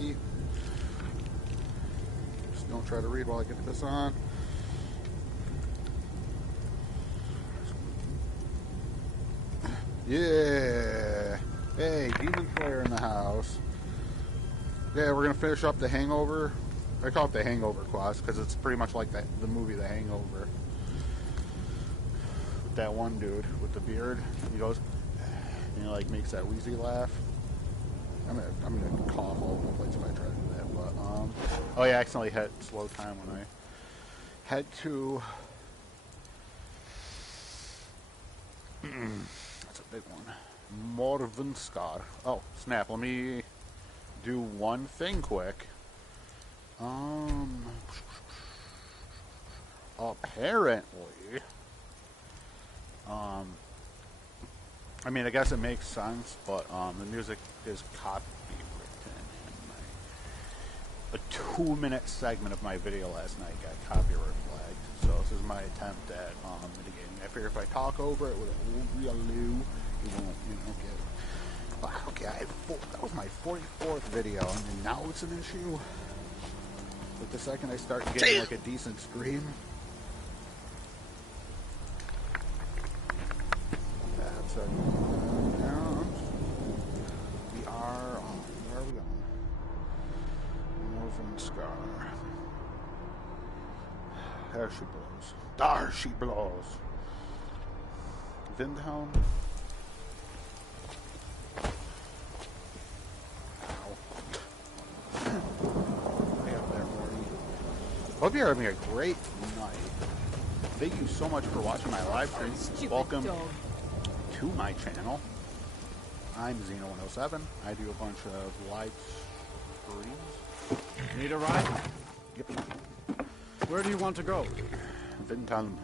wiki. Just don't try to read while I get this on. Yeah! Hey, Demon Slayer in the house. Yeah, we're gonna finish up The Hangover. I call it the Hangover quest because it's pretty much like the movie The Hangover. With that one dude with the beard, he goes, and he like makes that wheezy laugh. I'm gonna cough all over the place if I try to do that. But oh yeah, I accidentally hit slow time when I head to. That's a big one. Morvenskar. Oh snap! Let me do one thing quick. Apparently, I mean, I guess it makes sense, but the music is copywritten, and a 2-minute segment of my video last night got copyright flagged. So this is my attempt at mitigating. I figure if I talk over it with a real low, you won't, get it. Okay, that was my 44th video, and now it's an issue. Like the second I start getting like a decent scream. That's it. We are on. Where are we going? Northern Scar. There she blows. There she blows. Vindhelm. Hope you're having a great night. Thank you so much for watching my live stream. Welcome to my channel. I'm Xeno107. I do a bunch of live streams. Need a ride? Yep. Where do you want to go? Vindhelm.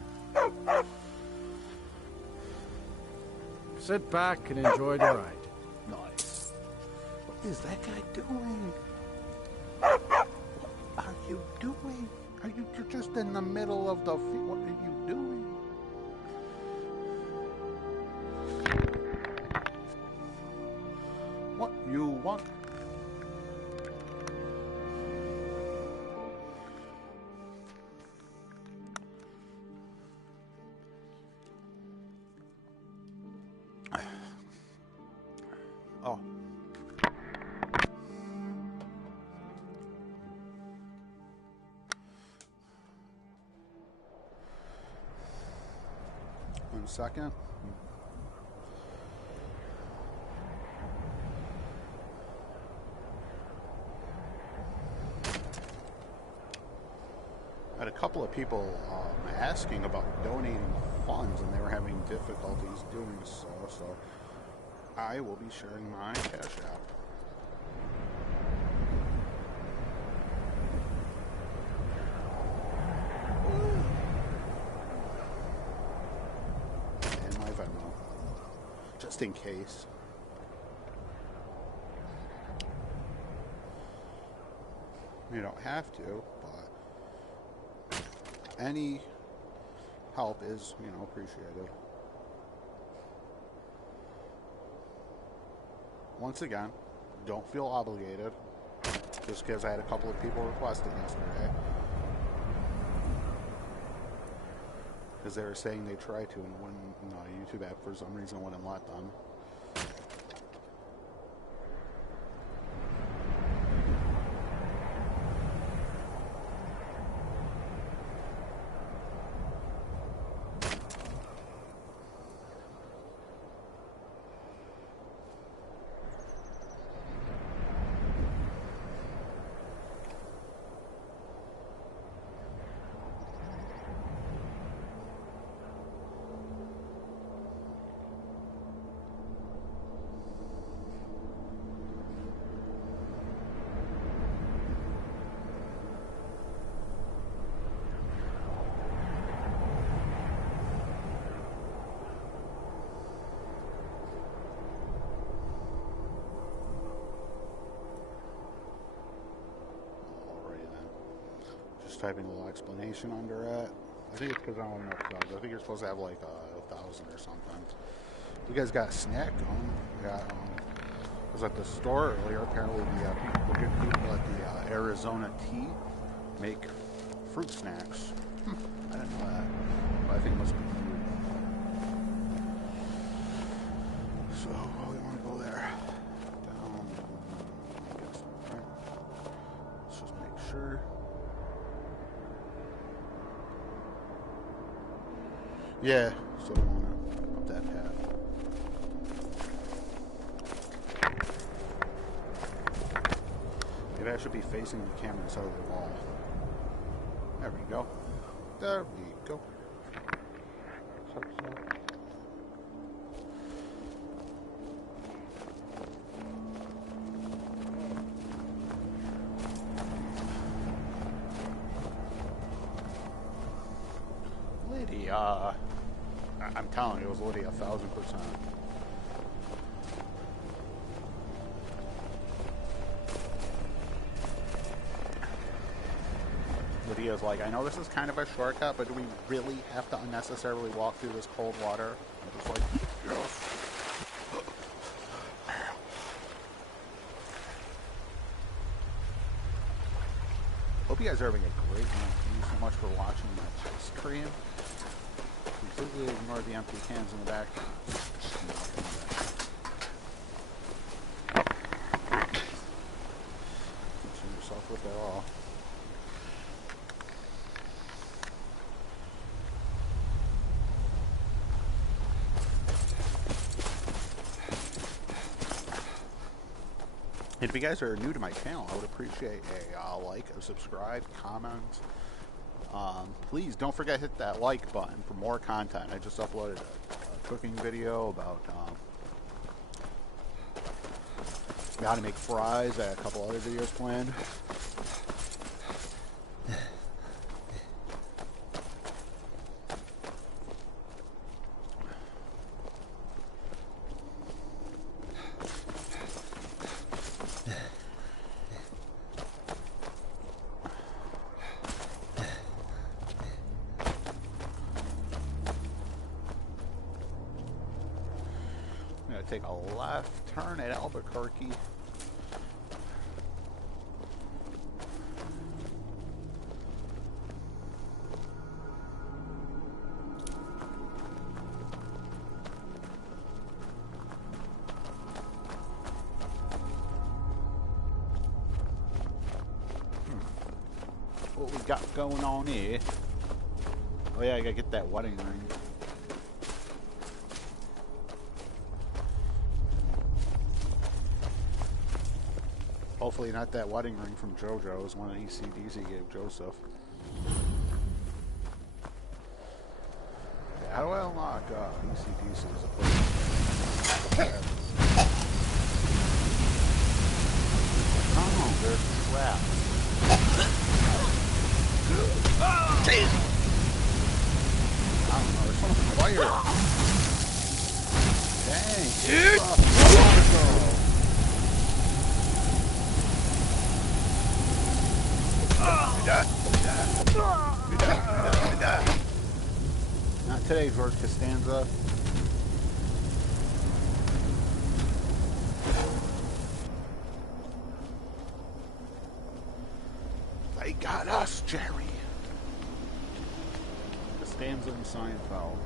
Sit back and enjoy the ride. Nice. What is that guy doing? What are you doing? You're just in the middle of the field. What are you doing? What you want? Oh. One second. I had a couple of people asking about donating funds, and they were having difficulties doing so. So I will be sharing my Cash App. Just in case. You don't have to, but any help is, appreciated. Once again, don't feel obligated, just because I had a couple of people request it yesterday. Because they were saying they tried to, and when YouTube app for some reason wouldn't let them. Typing a little explanation under it. I think it's because I don't know what it does. I think you're supposed to have like 1,000 or something. You guys got a snack going. We got was at the store earlier. Apparently, the good people at the Arizona Tea make fruit snacks. I didn't know that, but I think it must be food. So, we want to go there. Down, I guess. Right. Let's just make sure. Yeah, so we want to up that path. Maybe I should be facing the camera instead of the wall. There we go. There we go. So. Lydia. I'm telling you, it was Lydia 1,000%. Lydia's like, I know this is kind of a shortcut, but do we really have to unnecessarily walk through this cold water? I'm just like, yes. Hope you guys are having a great night. Thank you so much for watching my stream. Completely ignore the empty cans in the back. Consume yourself with it all. And if you guys are new to my channel, I would appreciate a like, a subscribe, comment. Please don't forget to hit that like button for more content. I just uploaded a cooking video about how to make fries. I had a couple other videos planned. Take a left turn at Albuquerque. What we got going on here? Oh yeah, I gotta get that wedding ring. Hopefully not that wedding ring from JoJo's, one that ECDC gave Joseph. Yeah, how do I unlock ECDC as a player? Oh, there's a trap. I don't know, there's so much fire. Dang. Not today, George Costanza. They got us, Jerry. Costanza and Seinfeld.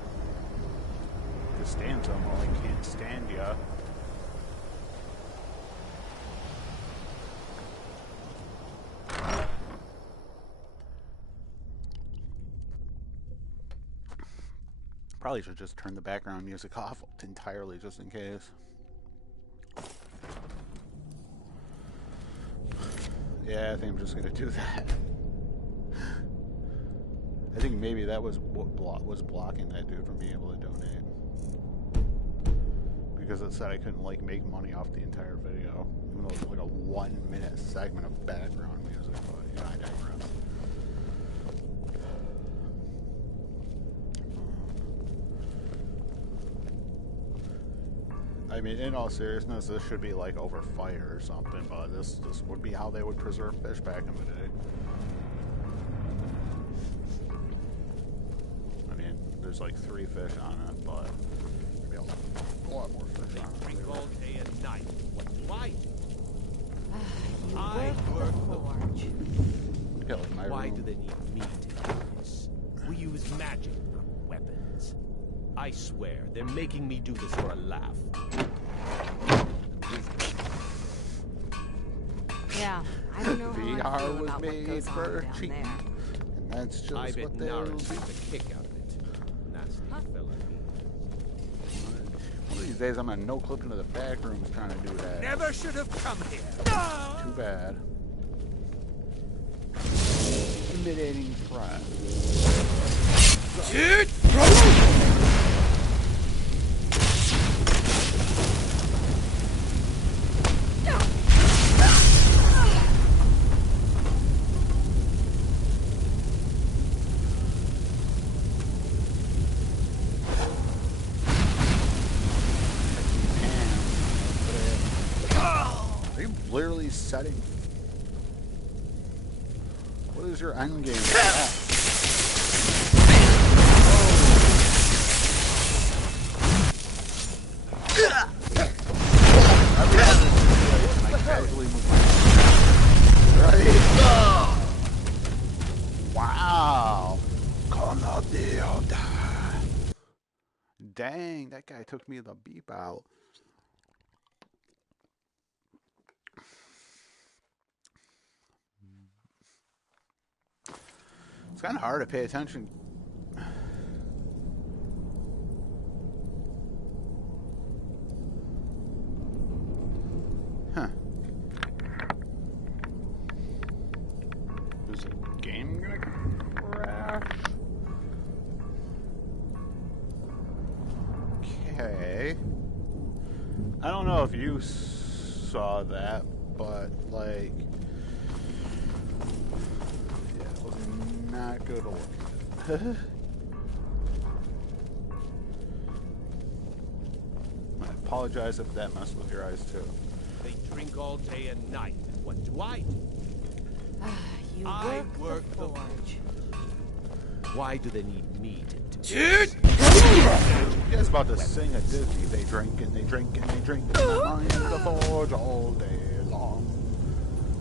Costanza, more like can't stand ya. Probably should just turn the background music off entirely just in case. Yeah, I think I'm just gonna do that. I think maybe that was what was blocking that dude from being able to donate. Because it said I couldn't like make money off the entire video. Even though it was like a 1 minute segment of background music, but yeah, I digress. I mean, in all seriousness, this should be like over fire or something, but this would be how they would preserve fish back in the day. I mean, there's like 3 fish on it, but maybe kill. A lot more fish on Drink it. all day and night. What do I do? You I work work the the forge. Yeah, like my Why room. do they need me to do this? We use magic, not weapons. I swear, they're making me do this for a laugh. Yeah, I don't know how I VR feel was about what made goes for on down cheating. there. And that's just I bet what they'll Naris do. gets a kick out of it. Nasty fella. One of these days I'm gonna no-clip into the back rooms trying to do that. Never should have come here. Too bad. Intimidating threat. Dude! Are you literally setting? What is your end game? Wow. Dang, that guy took me the beep out. It's kind of hard to pay attention. Huh. Is the game gonna crash? Okay. I don't know if you saw that, but like, yeah, it was not good to look at. I apologize if that messed with your eyes too. They drink all day and night. What do I do? You I work work the the- forge. Why do they need me to do Dude! You guys about to sing a Disney. They drink and they drink and they drink and they mind the forge all day long.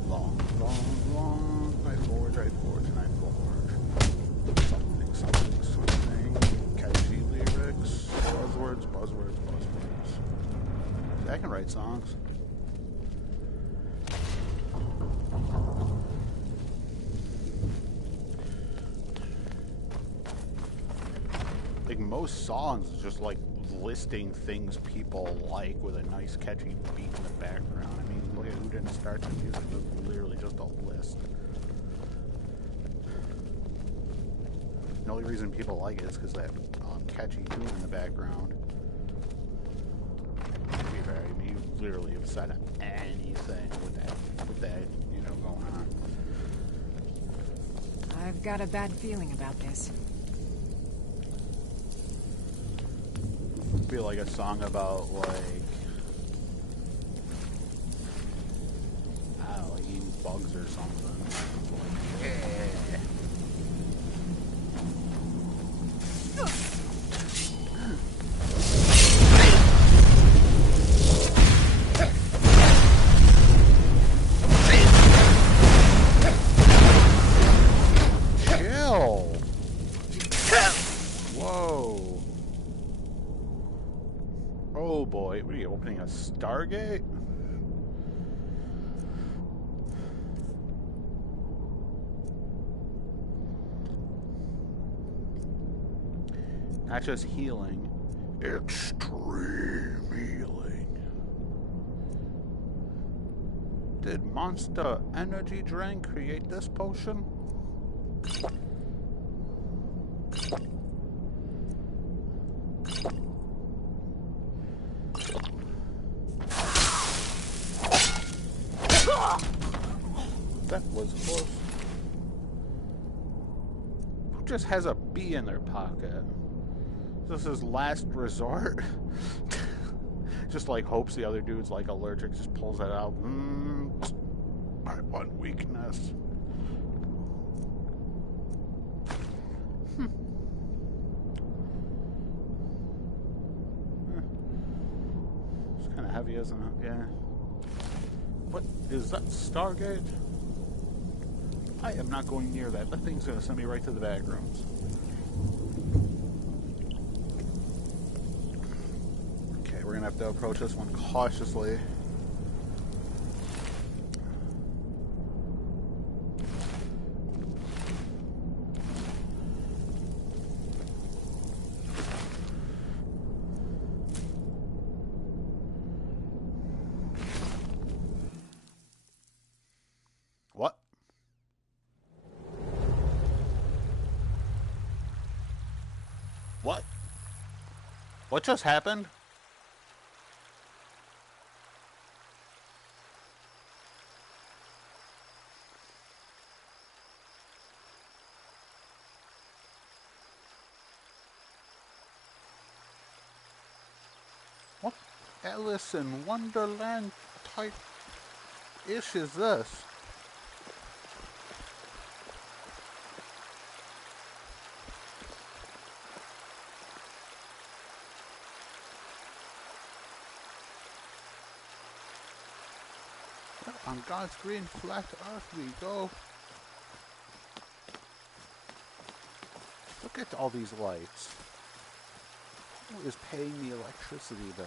Long, long, long. I forge and I forge. Something, something, something. Catchy lyrics. Buzzwords, buzzwords, buzzwords. See, I can write songs. Like most songs is just like listing things people like with a nice catchy beat in the background. I mean, look at Who Didn't Start the Music. It's literally just a list. The only reason people like it is because that catchy tune in the background. To be fair, I mean, you literally have said anything with that, you know, going on. I've got a bad feeling about this. Feel like a song about like, I don't know, like eating bugs or something. Like, yeah. Chill. Whoa. Oh boy, what are you opening a Stargate? Not just healing, extreme healing. Did Monster Energy Drink create this potion? That was close. Who just has a bee in their pocket? This is last resort. Just like hopes the other dude's like allergic, just pulls that out. My one weakness. heavy, isn't it? Yeah. What is that? Stargate? I am not going near that. That thing's gonna send me right to the back rooms. Okay, we're gonna have to approach this one cautiously. What? What? What just happened? What Alice in Wonderland type ish is this? On God's green flat earth we go. Look at all these lights. Who is paying the electricity bill?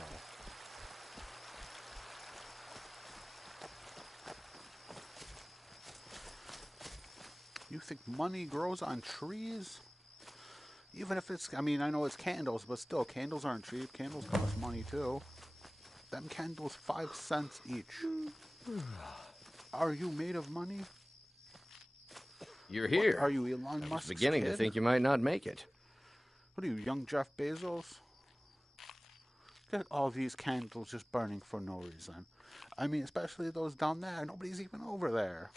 You think money grows on trees? Even if it's, I mean, I know it's candles, but still, candles aren't cheap. Candles cost money too. Them candles, 5 cents each. Are you made of money? You're here. What, are you Elon I Musk's was beginning kid? to think you might not make it. What are you, young Jeff Bezos? Look at all these candles just burning for no reason. I mean, especially those down there. Nobody's even over there.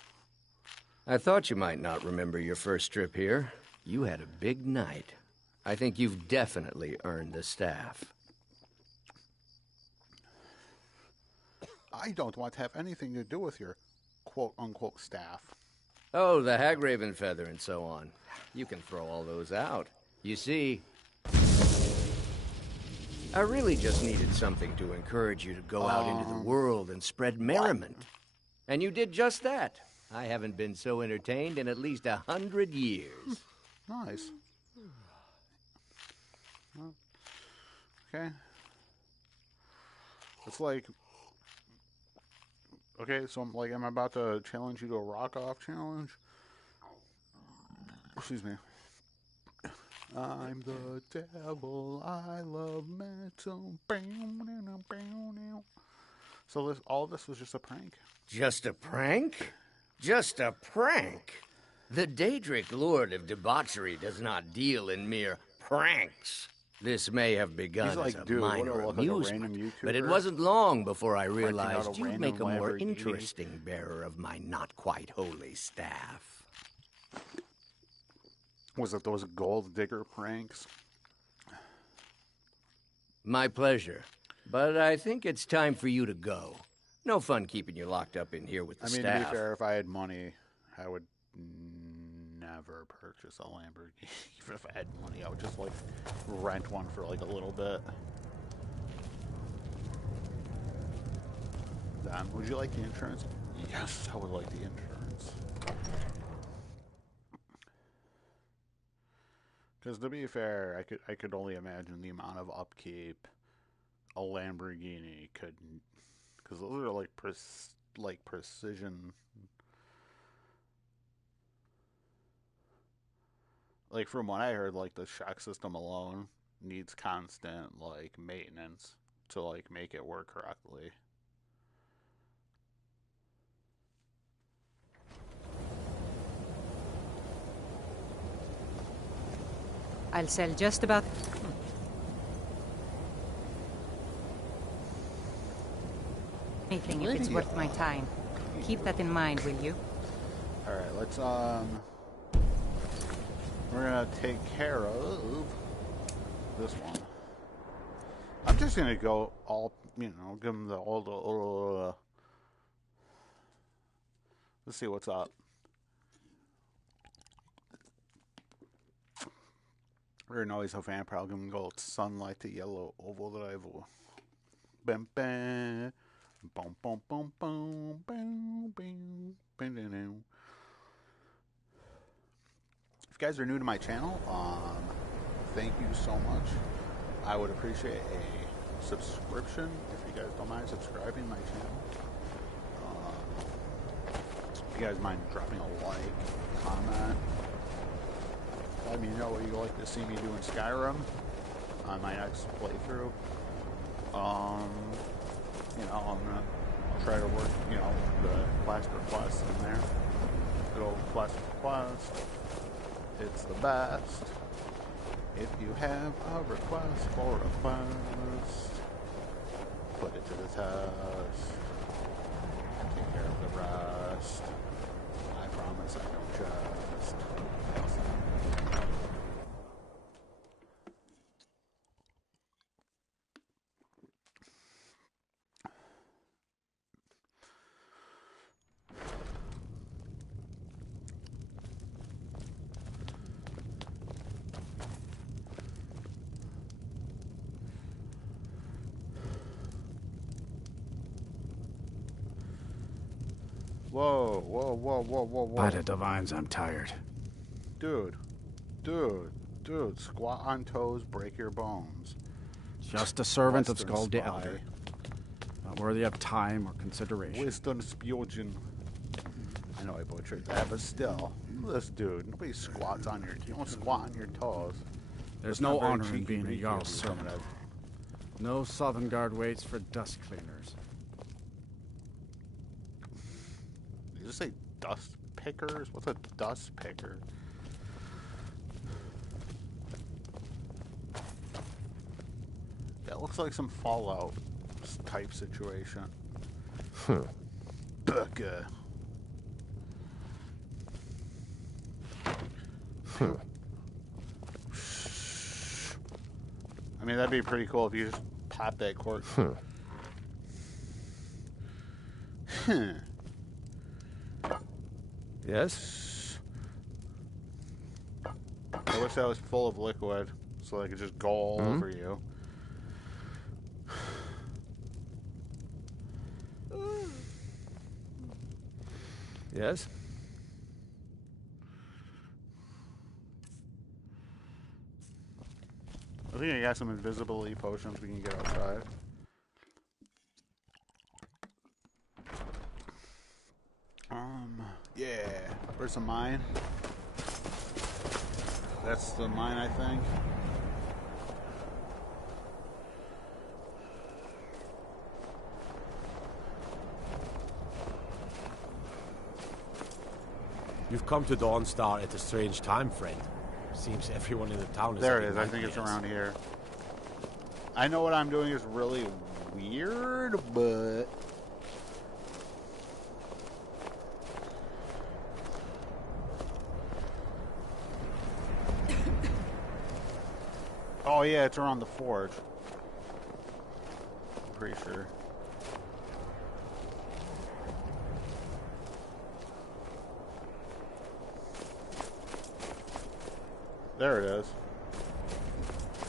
I thought you might not remember your first trip here. You had a big night. I think you've definitely earned the staff. I don't want to have anything to do with your quote-unquote staff. Oh, the Hagraven feather and so on. You can throw all those out. You see, I really just needed something to encourage you to go out into the world and spread merriment. What? And you did just that. I haven't been so entertained in at least 100 years. Nice. Okay. It's like... Okay, so I'm about to challenge you to a rock-off challenge. Excuse me. I'm the devil, I love metal. So all this was just a prank? Just a prank? Just a prank? The Daedric Lord of Debauchery does not deal in mere pranks. This may have begun like, as a dude, minor like amusement, but it wasn't long before I realized you'd make a more Lamborghini. interesting bearer of my not-quite-holy staff. Was it those gold digger pranks? My pleasure. But I think it's time for you to go. No fun keeping you locked up in here with the staff. To be fair, if I had money, I would never purchase a Lamborghini. Even if I had money, I would just, like, rent one for, like, a little bit. Dan, would you like the insurance? Yes, I would like the insurance. Because to be fair, I could only imagine the amount of upkeep a Lamborghini could, because those are like precision. Like from what I heard, like the shock system alone needs constant like maintenance to like make it work correctly. I'll sell just about... anything if it's worth my time. Keep that in mind, will you? Alright, let's, we're gonna take care of this one. I'm just gonna go all, you know, give them all the let's see what's up. We're always a vampire. I'll give them gold sunlight to yellow oval that I've bam, bam. Boom, boom, boom, boom, boom, boom, boom. If you guys are new to my channel, thank you so much. I would appreciate a subscription if you guys don't mind subscribing to my channel. If you guys mind dropping a like, comment, let me know what you'd like to see me do in Skyrim on my next playthrough. You know, I'll try to work, you know, the quest requests in there. Good old quest request. It's the best. If you have a request for a quest, put it to the test. Take care of the rest. I promise I don't just. Whoa, whoa, whoa, whoa, whoa, whoa. By the divines, I'm tired. Dude, squat on toes, break your bones. Just a servant of Western Skull the spy. Elder. Not worthy of time or consideration. Wisdom Spiogen. I know I butchered that, but still. This dude, nobody squats on your, you don't squat on your toes. There's That's no not very honor in cheeky being a breeky Jarl's of you coming servant. out. No Southern Guard waits for dust cleaners. Did you just say dust pickers? What's a dust picker? That looks like some Fallout type situation. Bugger. I mean, that'd be pretty cool if you just pop that cork. Yes? I wish that was full of liquid so I could just go all over you. Yes? I think I got some invisibility potions we can get outside. Yeah. Where's the mine? That's the mine, I think. You've come to Dawnstar at a strange time, friend. Seems everyone in the town is There it having is. I think it's nightmares. around here. I know what I'm doing is really weird, but... Oh yeah, it's around the forge. I'm pretty sure. There it is.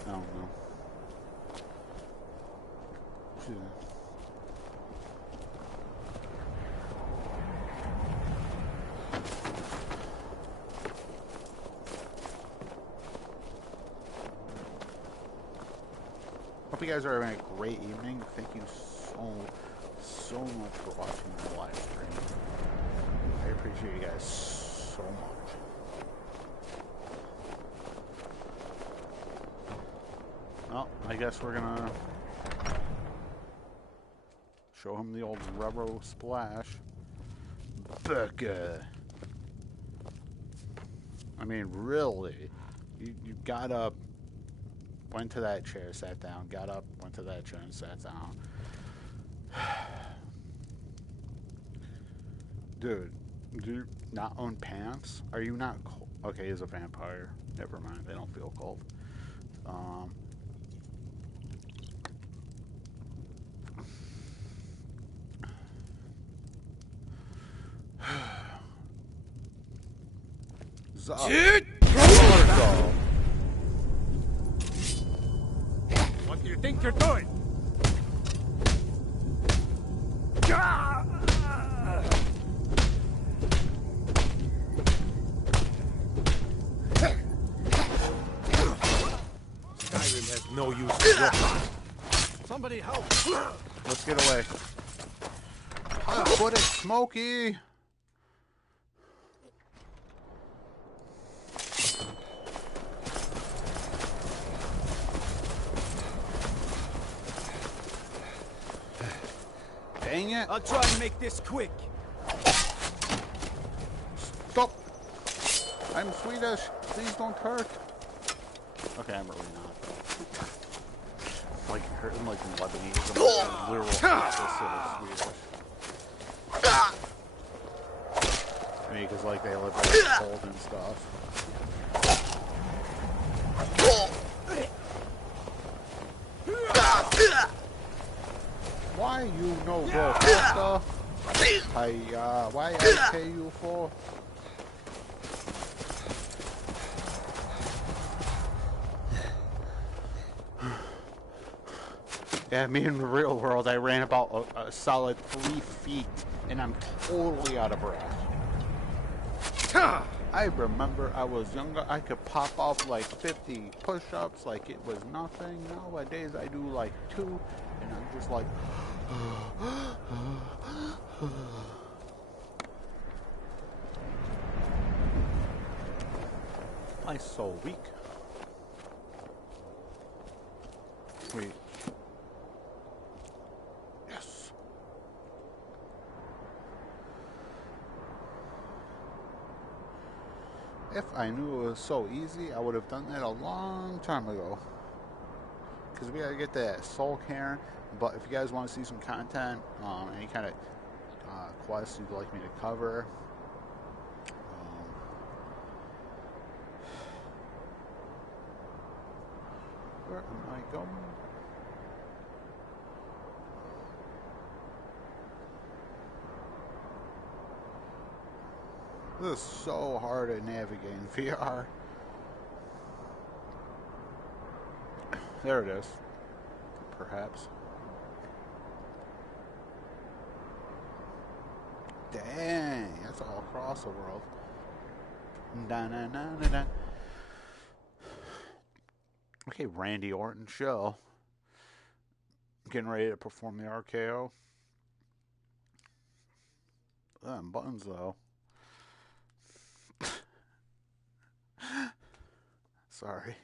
I don't know. Excuse me. Hope you guys are having a great evening. Thank you so much for watching my live stream. I appreciate you guys so much. Well, I guess we're gonna show him the old rubber splash. Becca. I mean, really? You got up, went to that chair, sat down, got up, went to that chair and sat down. Dude, do you not own pants? Are you not cold? Okay, he's a vampire. Never mind, they don't feel cold. What do you think you're doing? Somebody help! Let's get away. Put it, Smokey! Dang it! I'll try and make this quick. Stop! I'm Swedish. Please don't hurt. Okay, I'm really not. Like hurting like in Lebanese. I'm like literal Swedish. I mean, because like they live like in cold and stuff. Why you no go faster? Why I pay you for? Yeah, me in the real world, I ran about a solid 3 feet, and I'm totally out of breath. I remember I was younger, I could pop off like 50 push-ups like it was nothing. Nowadays, I do like 2, and I'm just like... I'm so weak. Wait. Yes. If I knew it was so easy, I would have done that a long time ago. Because we gotta get that soul cairn. But if you guys want to see some content, any kind of quests you'd like me to cover, where am I going? This is so hard to navigate in VR. There it is. Perhaps. Dang, that's all across the world. Da, na, na, na, na. Okay, Randy Orton show. Getting ready to perform the RKO. Them buttons though. Sorry.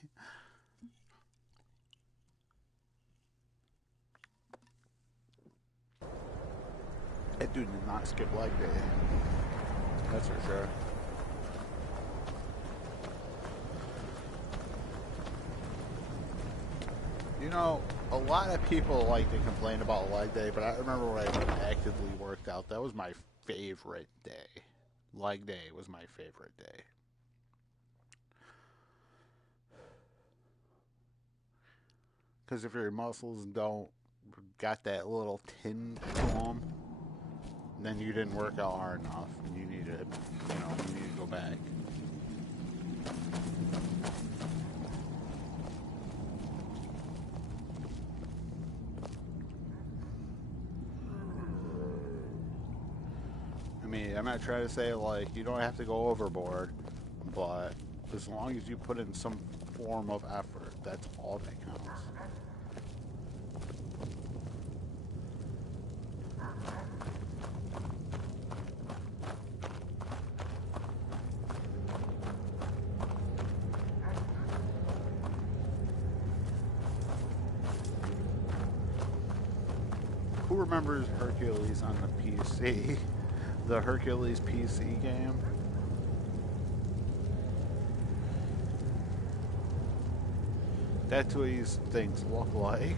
That dude did not skip leg day. That's for sure. You know, a lot of people like to complain about leg day, but I remember when I actively worked out, that was my favorite day. Leg day was my favorite day. Because if your muscles don't got that little tin to them, then you didn't work out hard enough, and you need to, you need to go back. I mean, I'm not trying to say like you don't have to go overboard, but as long as you put in some form of effort, that's all that counts. Who remembers Hercules on the PC? The Hercules PC game? That's what these things look like.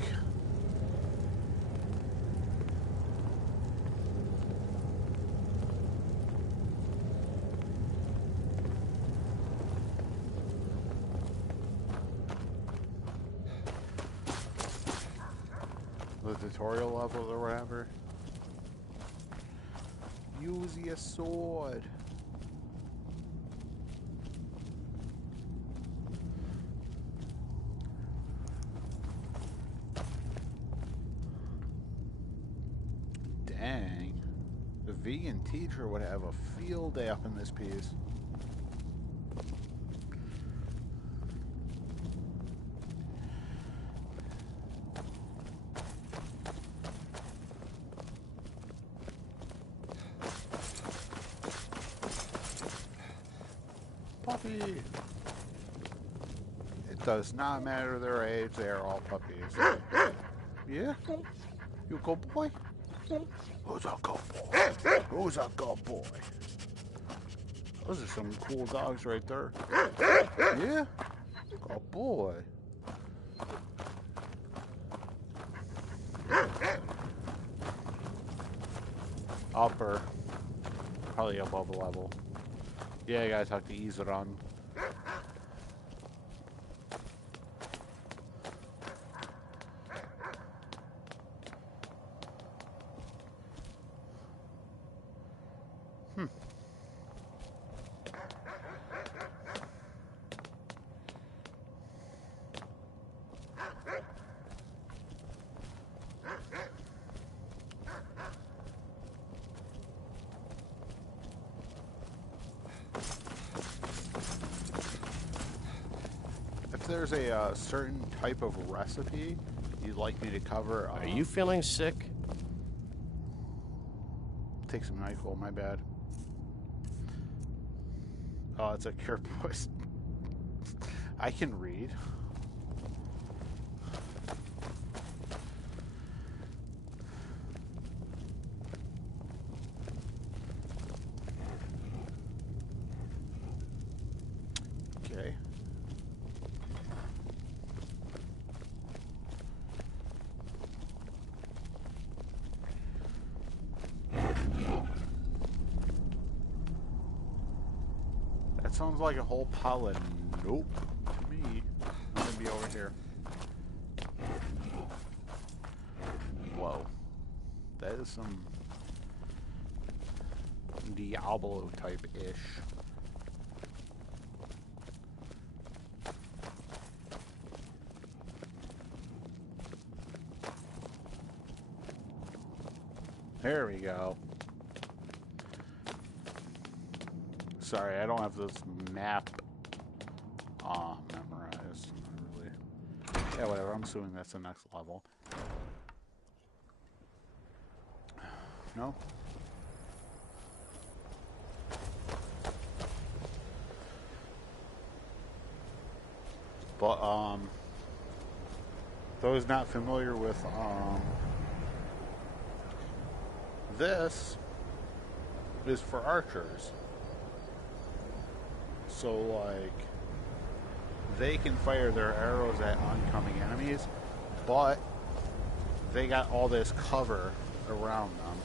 The tutorial levels or whatever. Use your sword. Dang. The vegan teacher would have a field day up in this piece. puppy. It does not matter their age, they are all puppies. Yeah? You a good boy? Who's a good boy? Who's a good boy? Those are some cool dogs right there. Yeah? Good boy. Upper. Probably above a level. Yeah, I gotta talk to Izran. If there's a certain type of recipe you'd like me to cover, Are you feeling sick? take some NyQuil, my bad. Oh, it's a cure voice. I can read. Okay. That sounds like a whole pile of nope to me. I'm gonna be over here. Whoa. That is some Diablo type-ish. There we go. Sorry, I don't have this map memorized. Really. Yeah, whatever. I'm assuming that's the next level. No? But, those not familiar with, this is for archers. So, like, they can fire their arrows at oncoming enemies, but they got all this cover around them.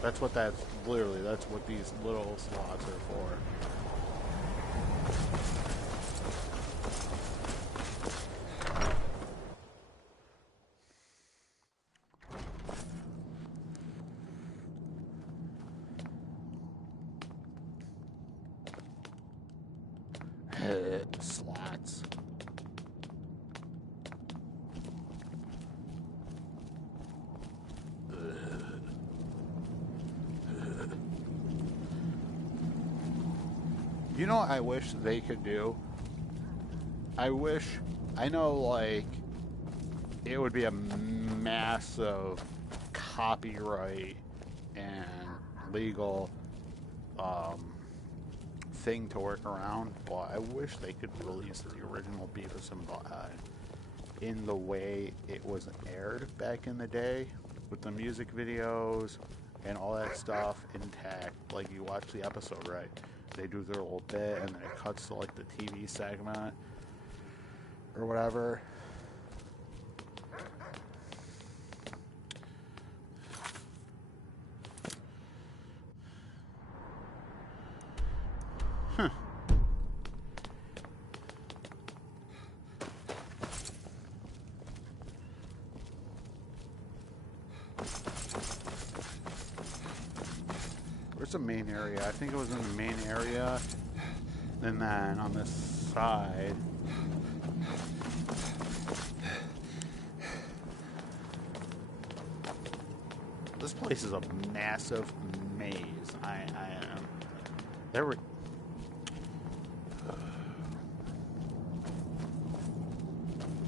That's what that's what these little slots are for. Slots. You know what I wish they could do? I know, like, it would be a massive copyright and legal thing to work around, but I wish they could release the original Beavis and Butthead in the way it was aired back in the day, with the music videos and all that stuff intact. Like, you watch the episode, right? They do their little bit, and then it cuts to, like, the TV segment or whatever. Huh. Where's the main area? I think it was in the main area. And then on this side. This place is a massive maze. I am. There were.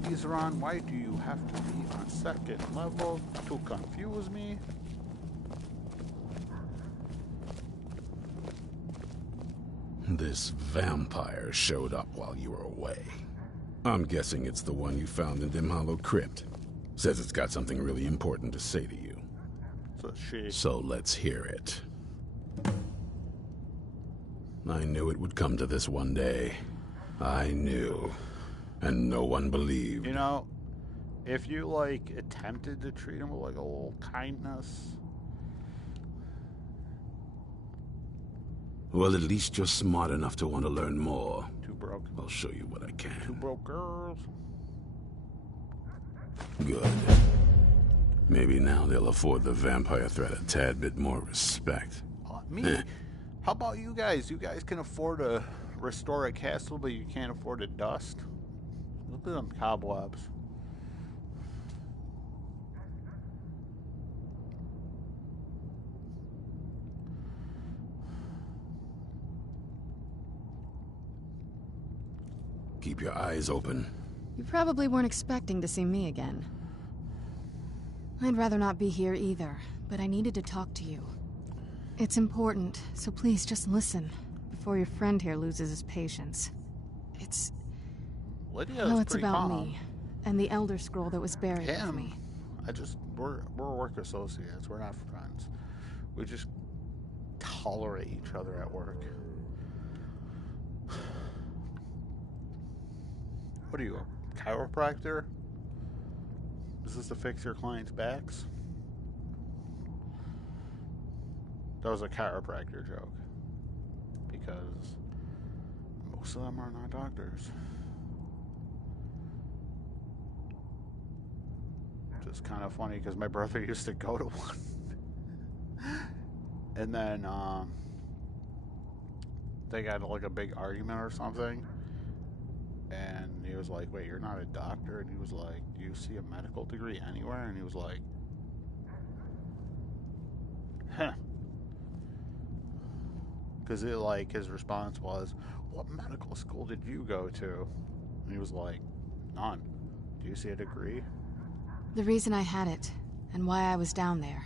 Izran, why do you have to be on second level to confuse me? This vampire showed up while you were away. I'm guessing it's the one you found in Dim Hollow Crypt. Says it's got something really important to say to you. So let's hear it. I knew it would come to this one day. I knew. And no one believed. You know, if you, like, attempted to treat him with, like, a little kindness... Well, at least you're smart enough to want to learn more. Too broke. I'll show you what I can. Two broke girls. Good. Maybe now they'll afford the vampire threat a tad bit more respect. Me? How about you guys? You guys can afford to restore a castle, but you can't afford to dust? Look at them cobwebs. Keep your eyes open. You probably weren't expecting to see me again. I'd rather not be here either, but I needed to talk to you. It's important, so please just listen before your friend here loses his patience. It's... Lydia's well, it's pretty about calm. me and the Elder Scroll that was buried with me. We're work associates. We're not friends. We just tolerate each other at work. What are you, a chiropractor? Is this to fix your clients' backs? That was a chiropractor joke. Because most of them are not doctors. Just kind of funny because my brother used to go to one. And then they got like a big argument or something. And he was like, wait, you're not a doctor? And he was like, do you see a medical degree anywhere? And he was like, huh. Because like his response was, what medical school did you go to? And he was like, none. Do you see a degree? The reason I had it, and why I was down there.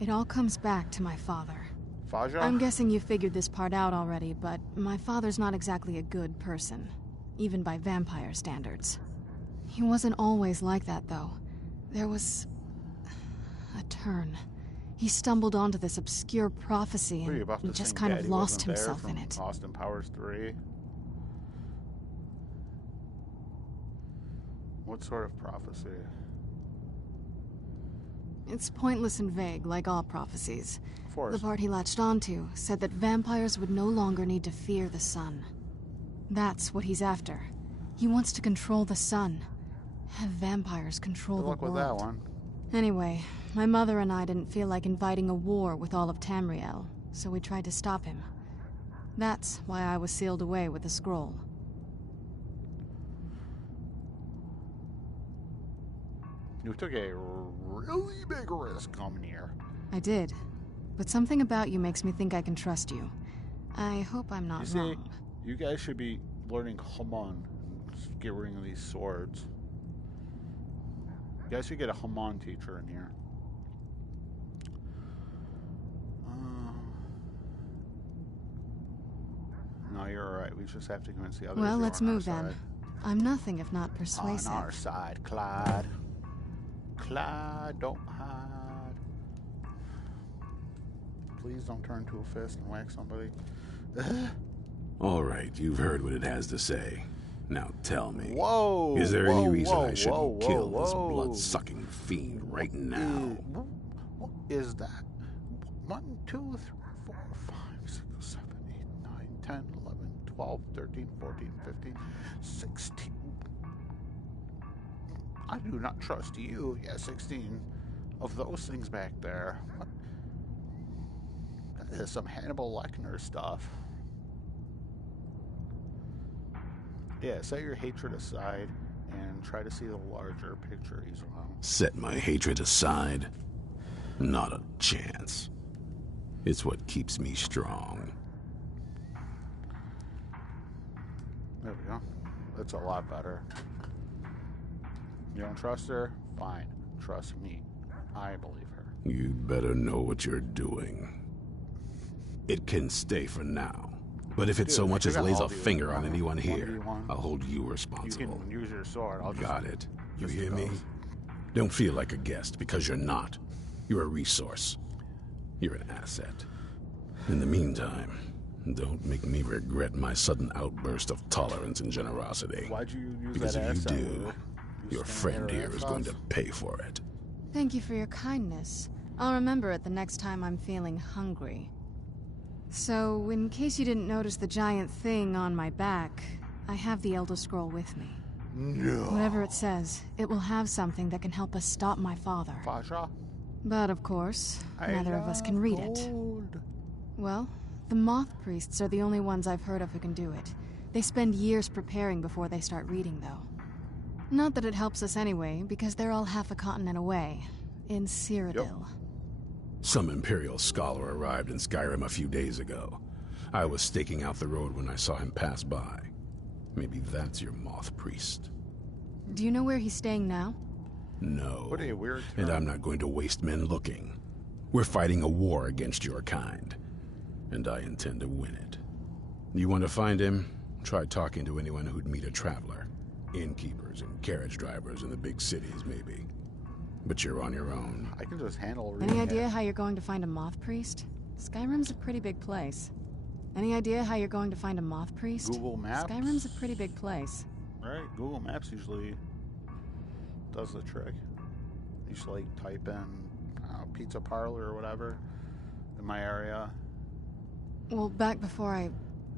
It all comes back to my father. Faja? I'm guessing you figured this part out already, but my father's not exactly a good person. Even by vampire standards. He wasn't always like that, though. There was... a turn. He stumbled onto this obscure prophecy and just kind of lost himself in it. Austin Powers 3. What sort of prophecy? It's pointless and vague, like all prophecies. Of course. The part he latched onto said that vampires would no longer need to fear the sun. That's what he's after. He wants to control the sun. Have vampires control the world. Good luck with that one. Anyway, my mother and I didn't feel like inviting a war with all of Tamriel, so we tried to stop him. That's why I was sealed away with the scroll. You took a really big risk coming here. I did. But something about you makes me think I can trust you. I hope I'm not wrong. You guys should be learning Haman. Get rid of these swords. You guys should get a Haman teacher in here. No, you're alright. We just have to convince the others. Well, let's move then. I'm nothing if not persuasive. On our side, Clyde. Clyde, don't hide. Please don't turn to a fist and whack somebody. All right, you've heard what it has to say. Now tell me. Whoa! Is there any reason I shouldn't kill this blood-sucking fiend right now? What is that? 1, 2, 3, 4, 5, 6, 7, 8, 9, 10, 11, 12, 13, 14, 15, 16. I do not trust you. Yeah, 16 of those things back there. What? That is some Hannibal Lecter stuff. Yeah, set your hatred aside and try to see the larger picture, Islam. Set my hatred aside? Not a chance. It's what keeps me strong. There we go. That's a lot better. You don't trust her? Fine. Trust me. I believe her. You better know what you're doing. It can stay for now, But if it so much as lays a finger on do anyone here, 1v1. I'll hold you You responsible. can use your sword. I'll just Got it. You just hear do me? those. Don't feel like a guest, because you're not. You're a resource. You're an asset. In the meantime, don't make me regret my sudden outburst of tolerance and generosity. Why'd you use Because that if you asset? do, your friend here is going to pay for it. Thank you for your kindness. I'll remember it the next time I'm feeling hungry. So, in case you didn't notice the giant thing on my back, I have the Elder Scroll with me. No. Whatever it says, it will have something that can help us stop my father. Fasha? But of course, neither of us can love read it. gold. Well, the moth priests are the only ones I've heard of who can do it. They spend years preparing before they start reading, though. Not that it helps us anyway, because they're all half a continent away, in Cyrodiil. Some Imperial scholar arrived in Skyrim a few days ago. I was staking out the road when I saw him pass by. Maybe that's your moth priest. Do you know where he's staying now? No. What a weird And term. I'm not going to waste men looking. We're fighting a war against your kind. And I intend to win it. You want to find him? Try talking to anyone who'd meet a traveler. Innkeepers and carriage drivers in the big cities, maybe. But you're on your own. I can just handle reading Any it. idea how you're going to find a moth priest? Skyrim's a pretty big place. Any idea how you're going to find a moth priest? Google Maps? Skyrim's a pretty big place. Right, Google Maps usually does the trick. You just like type in pizza parlor or whatever in my area. Well, back before I...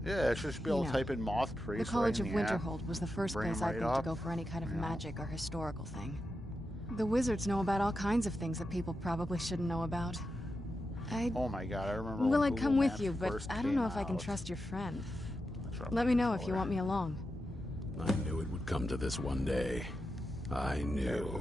Yeah, it's just be able You to know, type in moth priest. The College right of in the app. Winterhold was the first Bring place 'em I right think to up, go for any kind of you know. magic or historical thing. The wizards know about all kinds of things that people probably shouldn't know about. Oh my god, I remember. Well, when I'd Google come with Maps you, but first I don't came know if I can out. trust your friend. Trust Let me know if you controller. want me along. I knew it would come to this one day. I knew.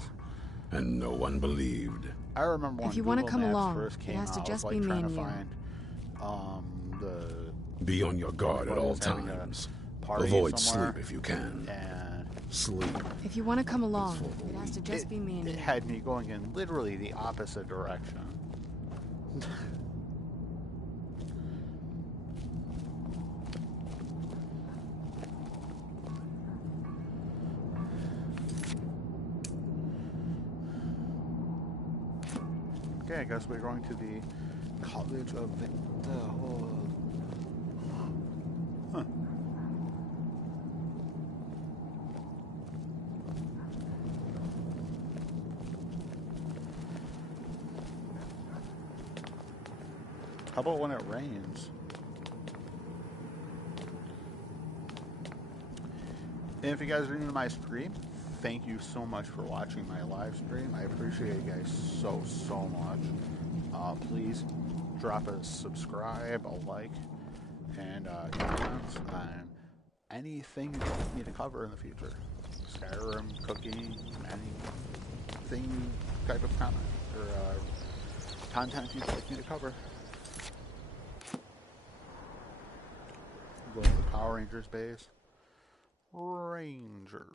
And no one believed. I remember when If you want to Google come Maps along, first it came has to out, just I be was, me like, and you. trying to find the Be on your guard at everybody all was having a times. party Avoid somewhere, sleep if you can. and Sleep. If you want to come along, it has to just be me and it you. had me going in literally the opposite direction. Okay, I guess we're going to the College of Winterhold. Huh. How about when it rains? And if you guys are new to my stream, thank you so much for watching my live stream. I appreciate you guys so much. Please drop a subscribe, a like, and comments on anything you want me to cover in the future. Skyrim, cooking, anything type of comment or content you'd like me to cover. Go to the Power Rangers base. Rangers.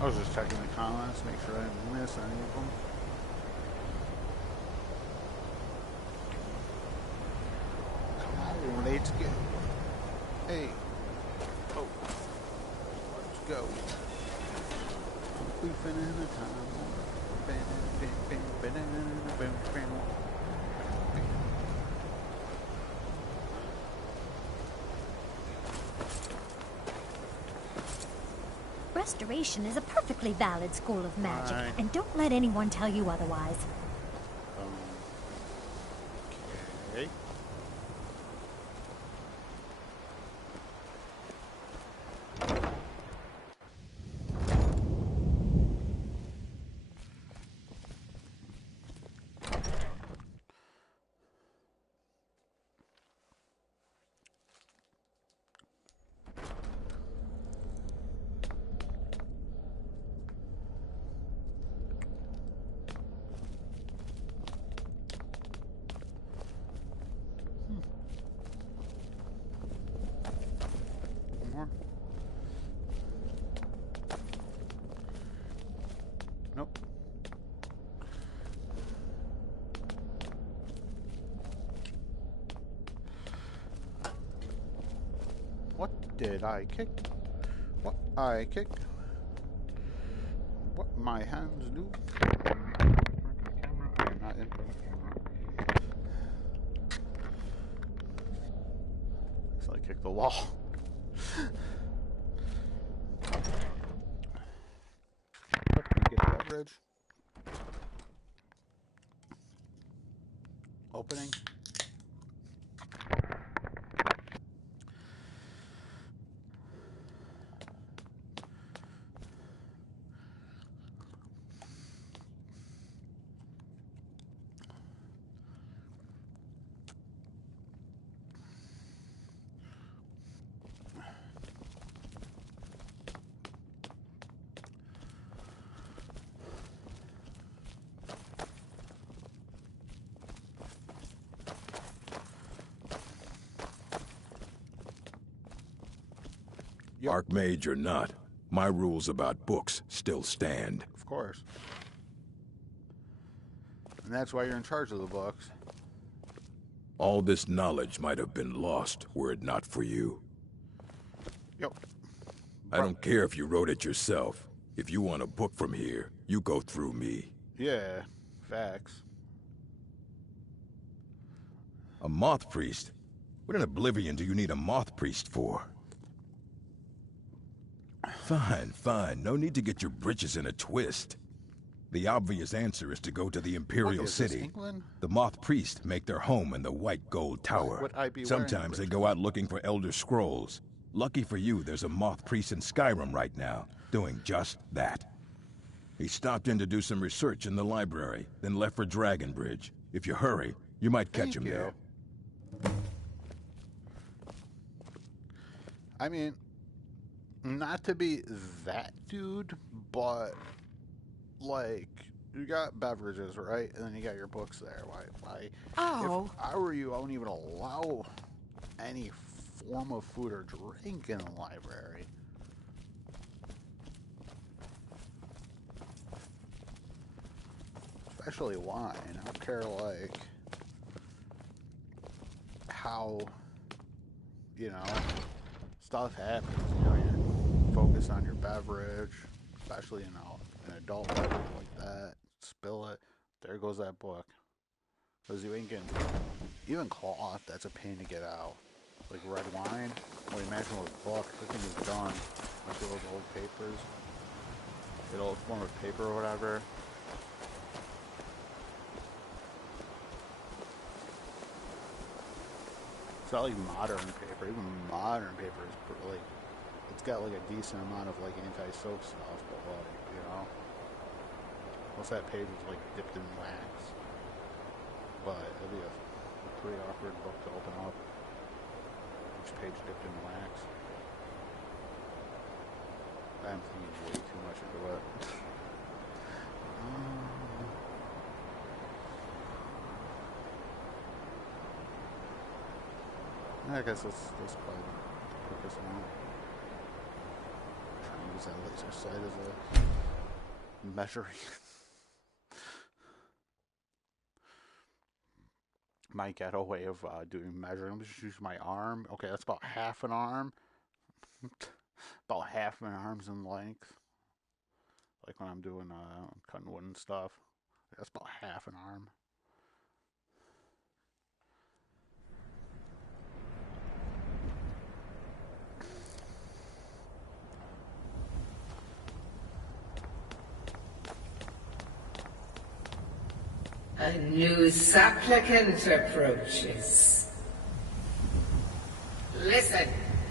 I was just checking the comments, make sure I didn't miss any of them. Come on, let's go. Hey. Oh. Let's go. Boofing in the time. Restoration is a perfectly valid school of magic, Right. and don't let anyone tell you otherwise. did I kick? What I kick? What my hands do? Not in front of the camera. So I kicked the wall. Get beverage. Opening. Archmage or not, my rules about books still stand. Of course. And that's why you're in charge of the books. All this knowledge might have been lost were it not for you. Yep. I don't care if you wrote it yourself. If you want a book from here, you go through me. Yeah, facts. A moth priest? What in Oblivion do you need a moth priest for? Fine, fine. No need to get your britches in a twist. The obvious answer is to go to the Imperial City. England? The Moth Priest make their home in the White Gold Tower. Would I be Sometimes they go out looking for Elder Scrolls. Lucky for you, there's a Moth Priest in Skyrim right now, doing just that. He stopped in to do some research in the library, then left for Dragonbridge. If you hurry, you might catch him there. I mean, not to be that dude, but like, you got beverages, right? And then you got your books there. Why? Oh. If I were you, I wouldn't even allow any form of food or drink in the library. Especially wine. I don't care, like, how, you know, stuff happens. You know, you're focused on your beverage, especially, you know, an adult beverage like that. Spill it. There goes that book. Because you ain't getting, even cloth, that's a pain to get out. Like red wine. Well, imagine with a book, the thing is done. Like those old papers. The old form of paper or whatever. It's not like modern paper. Even modern paper is like, it's got like a decent amount of like anti-soap stuff, but like, you know, most of that page is like dipped in wax. But it'd be a pretty awkward book to open up. Each page dipped in wax. I'm thinking way too much into it. I guess that's probably the quickest one. Trying to use that laser sight as a measuring. My ghetto way of doing measuring. Let me just use my arm. Okay, that's about half an arm. About half my arm's in length. Like when I'm doing cutting wood and stuff. That's about half an arm. A new supplicant approaches. Listen,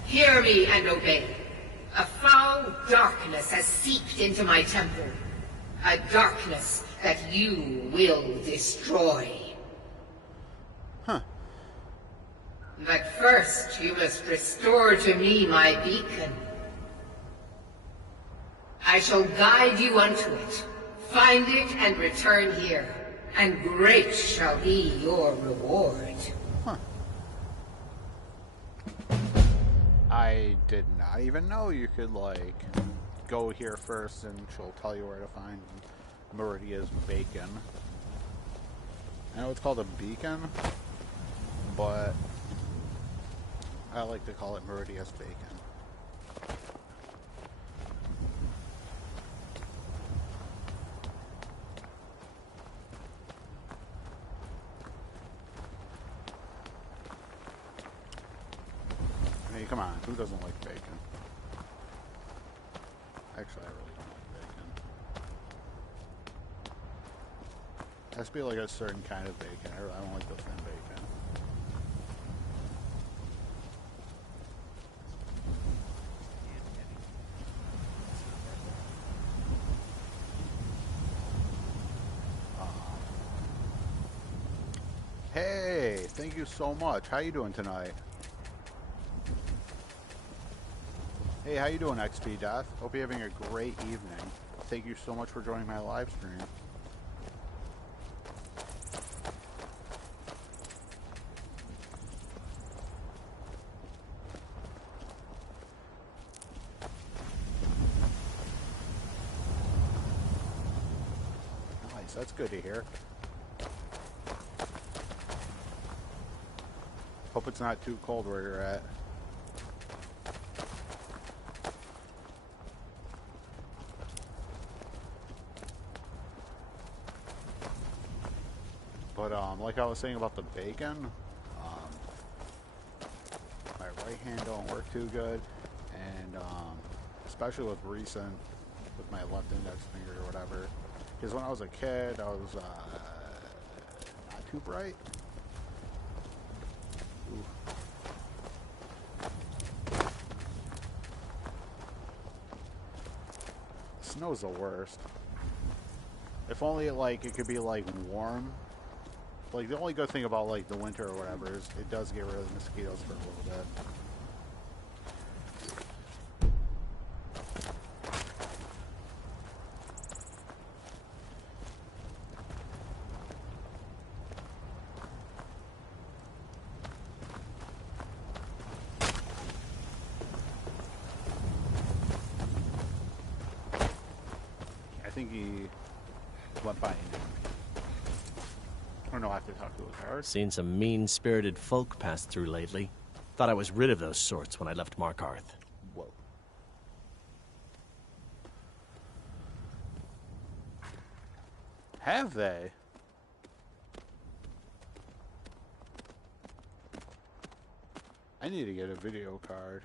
hear me and obey. A foul darkness has seeped into my temple. A darkness that you will destroy. Huh. But first, you must restore to me my beacon. I shall guide you unto it. Find it and return here. And great shall be your reward. Huh. I did not even know you could, like, go here first and she'll tell you where to find Meridia's bacon. I know it's called a beacon, but I like to call it Meridia's bacon. come on. Who doesn't like bacon? Actually, I really don't like bacon. It has to be like a certain kind of bacon. I don't like the thin bacon. Hey, thank you so much. How you doing tonight? Hey, how you doing, XP Death? Hope you're having a great evening. Thank you so much for joining my live stream. Nice, that's good to hear. Hope it's not too cold where you're at. But like I was saying about the bacon, my right hand don't work too good, and especially with recent, with my left index finger or whatever. Because when I was a kid, I was not too bright. Snow's the worst. If only like it could be like warm. Like the only good thing about like the winter or whatever is it does get rid of the mosquitoes for a little bit. I think he went by. I don't know, I have to talk to his guard. Seen some mean-spirited folk pass through lately. Thought I was rid of those sorts when I left Markarth. Whoa. Have they? I need to get a video card.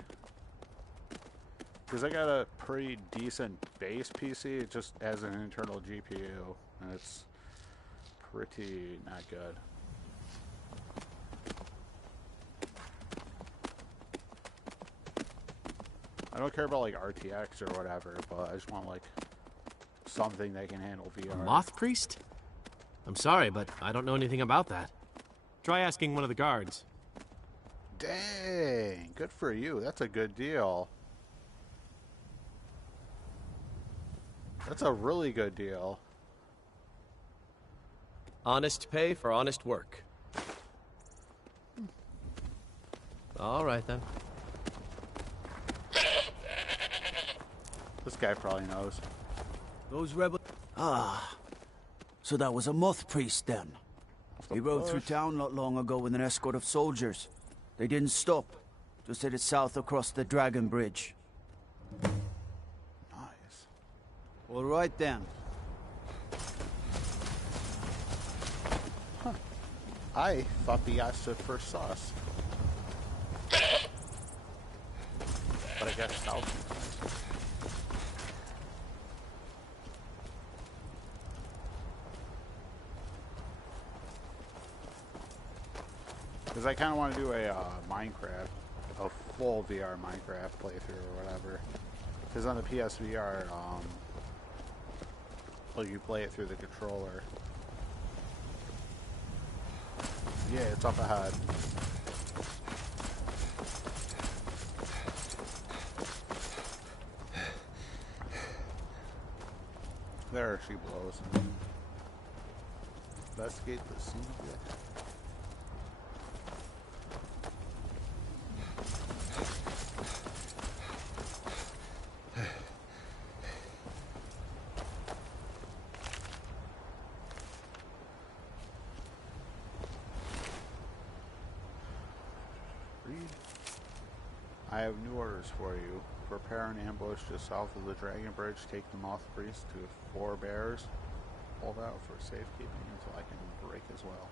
Because I got a pretty decent base PC, it just has an internal GPU, and it's pretty not good. I don't care about like RTX or whatever, but I just want like something that can handle VR. A moth priest? I'm sorry, but I don't know anything about that. Try asking one of the guards. Dang, good for you. That's a good deal. That's a really good deal. Honest pay for honest work. All right, then. This guy probably knows. Those rebels... Ah, so that was a moth priest then. He rode through town not long ago with an escort of soldiers. They didn't stop, just headed south across the Dragon Bridge. Nice. All right then. Huh. I thought the I stood for sus. But I guess south. Because I kind of want to do a Minecraft, a full VR Minecraft playthrough or whatever. Because on the PSVR, well, you play it through the controller. Yeah, it's up ahead. There she blows. Investigate the scene of it. I have new orders for you. Prepare an ambush just south of the Dragon Bridge. Take the Moth Priest to 4 bears. Hold out for safekeeping until I can break as well.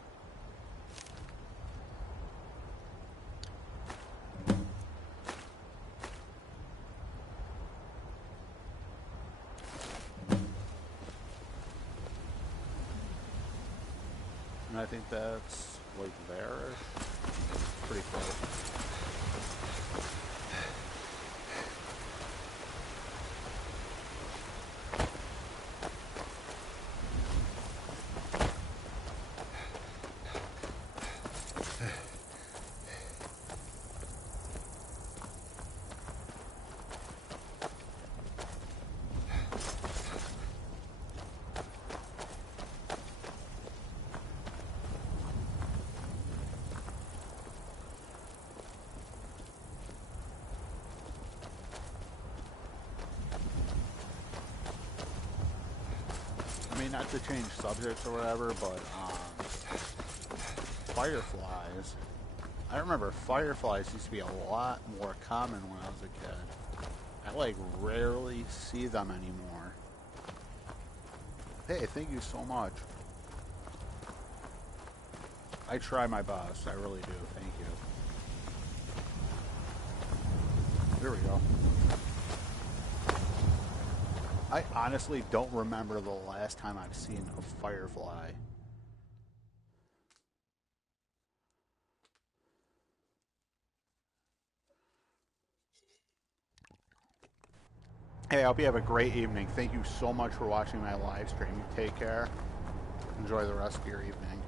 And I think that's like there. Pretty close. Not to change subjects or whatever, but fireflies. I remember fireflies used to be a lot more common when I was a kid. I like rarely see them anymore. Hey, thank you so much. I try my best. I really do. Thank you. There we go. I honestly don't remember the last time I've seen a firefly. Hey, I hope you have a great evening. Thank you so much for watching my live stream. You take care. Enjoy the rest of your evening.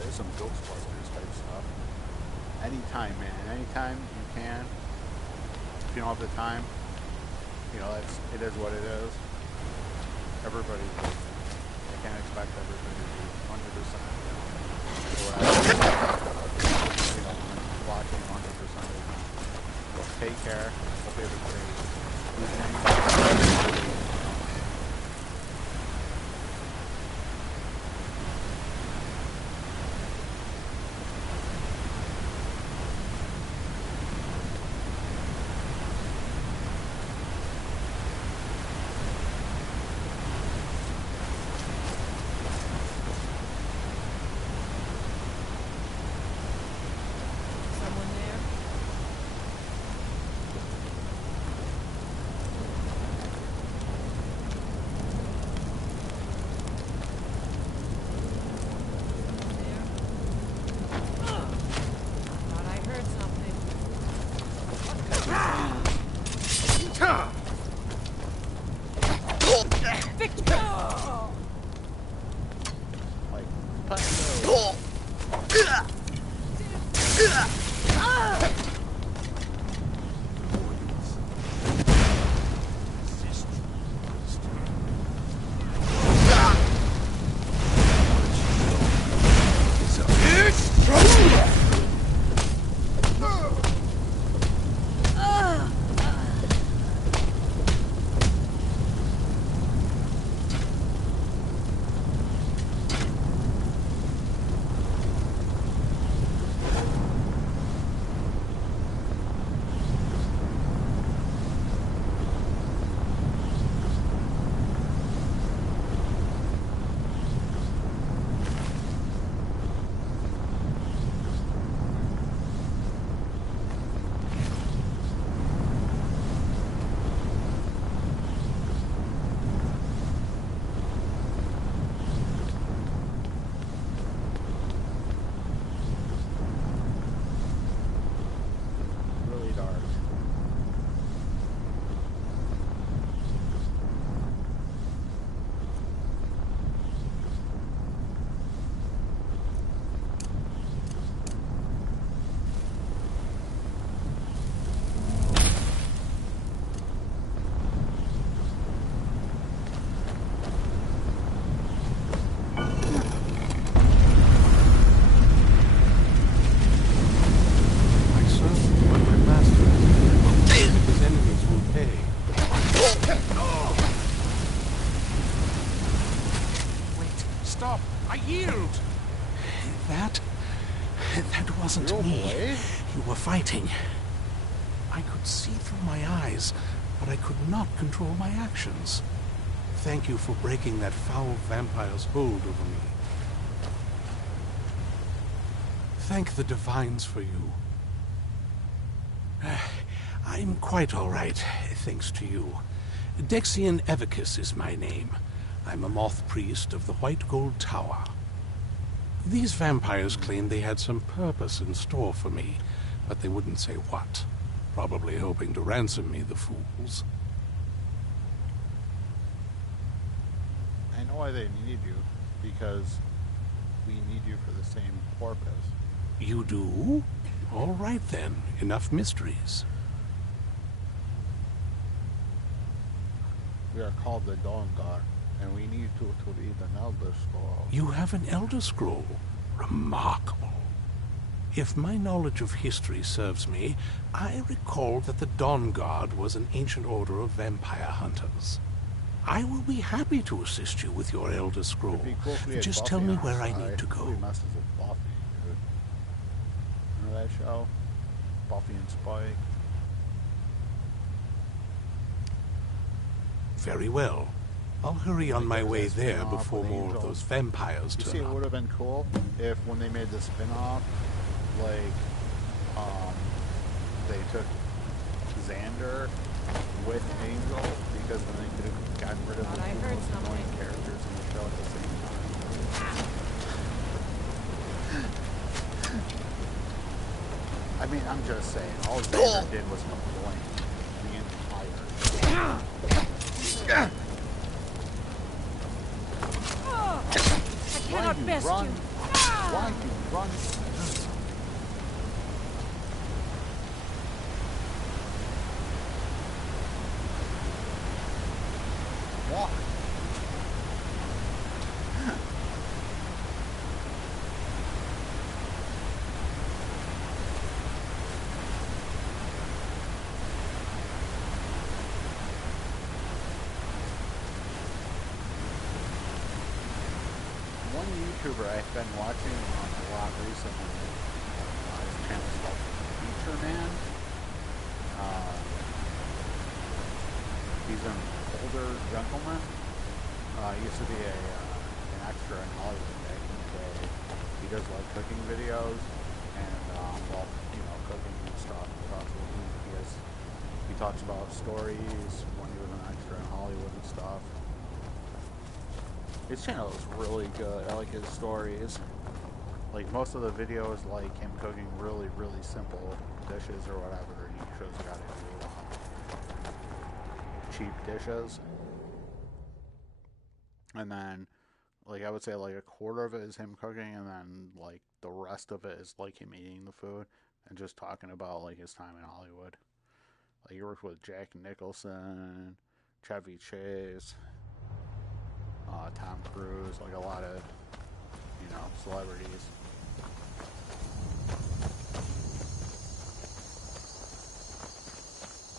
There's some Ghostbusters type stuff. Anytime, man. Anytime you can. If you don't have the time, you know, it is what it is. Everybody, I can't expect everybody to be 100%. You know, watching 100% of the time. So take care. Hope you have a great evening. wasn't me you were fighting. I could see through my eyes, but I could not control my actions. Thank you for breaking that foul vampire's hold over me. Thank the Divines for you. I'm quite all right, thanks to you. Dexian Evicus is my name. I'm a moth priest of the White Gold Tower. These vampires claimed they had some purpose in store for me, but they wouldn't say what. Probably hoping to ransom me, the fools. I know why they need you, because we need you for the same purpose. You do? All right then, enough mysteries. We are called the Dawn Guard, and we need to read an Elder Scroll. You have an Elder Scroll? Remarkable. If my knowledge of history serves me, I recall that the Dawn Guard was an ancient order of vampire hunters. I will be happy to assist you with your Elder Scroll. Cool just tell me where I need to go. Really messes with Buffy, dude. Remember that show? Buffy and Spike. Very well. I'll hurry on my way there before more of those vampires turn up. You see, it would have been cool if when they made the spin-off, like, they took Xander with Angel, because then they could have gotten rid of the two most annoying characters in the show at the same time. I mean, I'm just saying, all Xander did was complain the entire time. I cannot best you. Why do you run? Walk. One YouTuber I've been watching a lot recently, his channel is called Feature Man. He's an older gentleman. He used to be an extra in Hollywood back in the day. He does like cooking videos and well, you know, cooking and stuff. He talks about stories when he was an extra in Hollywood and stuff. His channel is really good. I like his stories. Like most of the videos, like him cooking really, really simple dishes or whatever. He shows you how to do cheap dishes. And then, like I would say, like a quarter of it is him cooking, and then like the rest of it is like him eating the food and just talking about like his time in Hollywood. Like he worked with Jack Nicholson, Chevy Chase, Tom Cruise, like a lot of, you know, celebrities.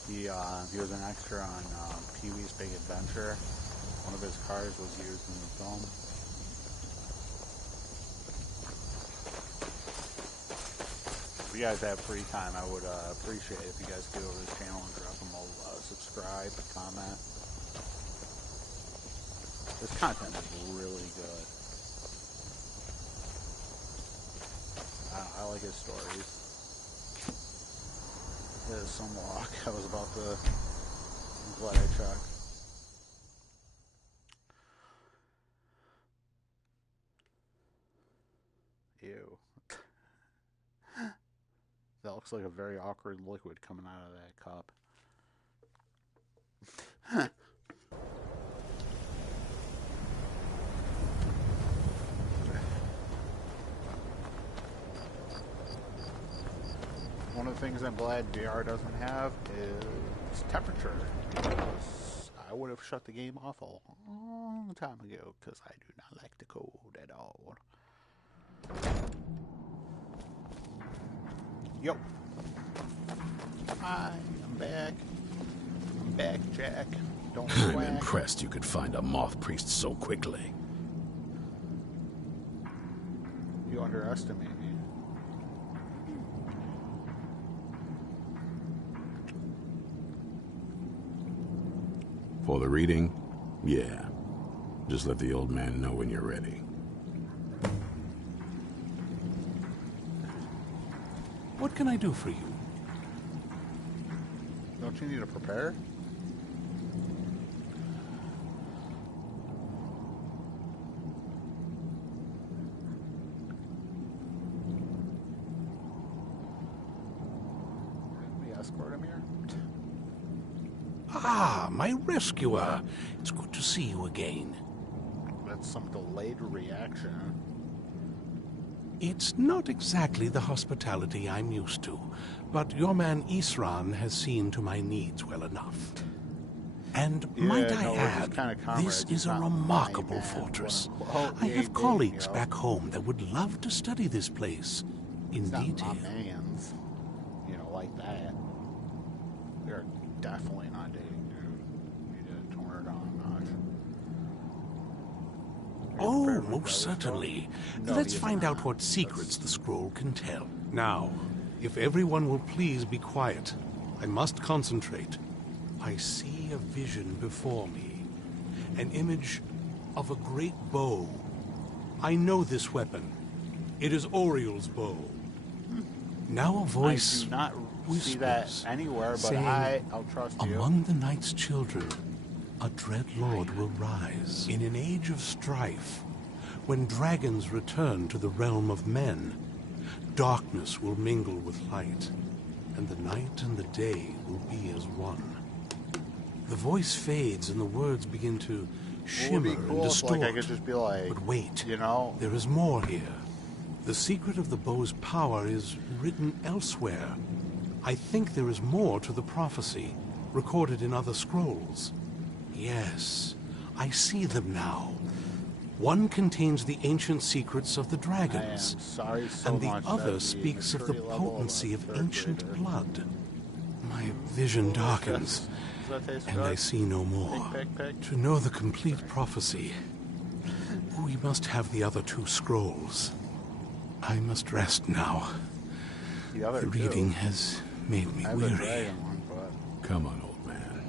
He was an extra on Pee-wee's Big Adventure. One of his cars was used in the film. If you guys have free time, I would appreciate it if you guys go over his channel and drop him a subscribe, a comment. This content is really good. I like his stories. There's some walk I was about to... I'm glad I checked. Ew. That looks like a very awkward liquid coming out of that cup. One of the things I'm glad VR doesn't have is temperature, because I would have shut the game off a long time ago, because I do not like the cold at all. Yo. Hi, I'm back. I'm back, Jack. Don't I'm quack. impressed you could find a moth priest so quickly. You underestimate me. For the reading? Yeah. Just let the old man know when you're ready. What can I do for you? Don't you need to prepare? my rescuer. It's good to see you again. That's some delayed reaction. It's not exactly the hospitality I'm used to, but your man Isran has seen to my needs well enough. And might I add, this is a remarkable fortress. I have colleagues back home that would love to study this place in detail. You know, like that. They're definitely not dating, dude. You need to turn it on, Notch. Oh, most certainly. Let's find out what secrets the scroll can tell. Now, if everyone will please be quiet, I must concentrate. I see a vision before me. An image of a great bow. I know this weapon. It is Oriel's bow. Now a voice I do not see that anywhere, but saying, I'll trust you. Among the night's children, a dread lord will rise. In an age of strife, when dragons return to the realm of men, darkness will mingle with light, and the night and the day will be as one. The voice fades and the words begin to shimmer and distort. Like I could just be like, but wait, you know, there is more here. The secret of the bow's power is written elsewhere. I think there is more to the prophecy, recorded in other scrolls. Yes, I see them now. One contains the ancient secrets of the dragons, and the other speaks of the potency of ancient blood. My vision darkens, and I see no more. To know the complete prophecy, we must have the other two scrolls. I must rest now. The reading has made me weary. Come on, old man.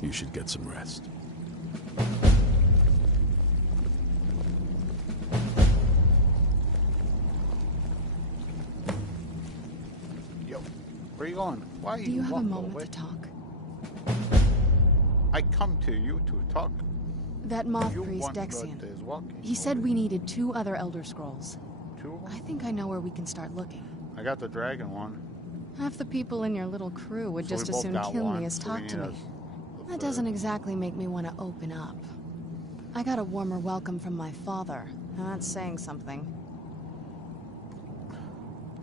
You should get some rest. Yo, where are you going? Why are you Do you have a walking moment away? to talk? I come to you to talk. That moth You priest, want the Dexian. days walking He said we needed 2 other Elder Scrolls. 2 of them? I think I know where we can start looking. I got the dragon one. Half the people in your little crew would So just we as both soon got kill one, me as so we talk to need me. That doesn't exactly make me want to open up. I got a warmer welcome from my father, and that's saying something.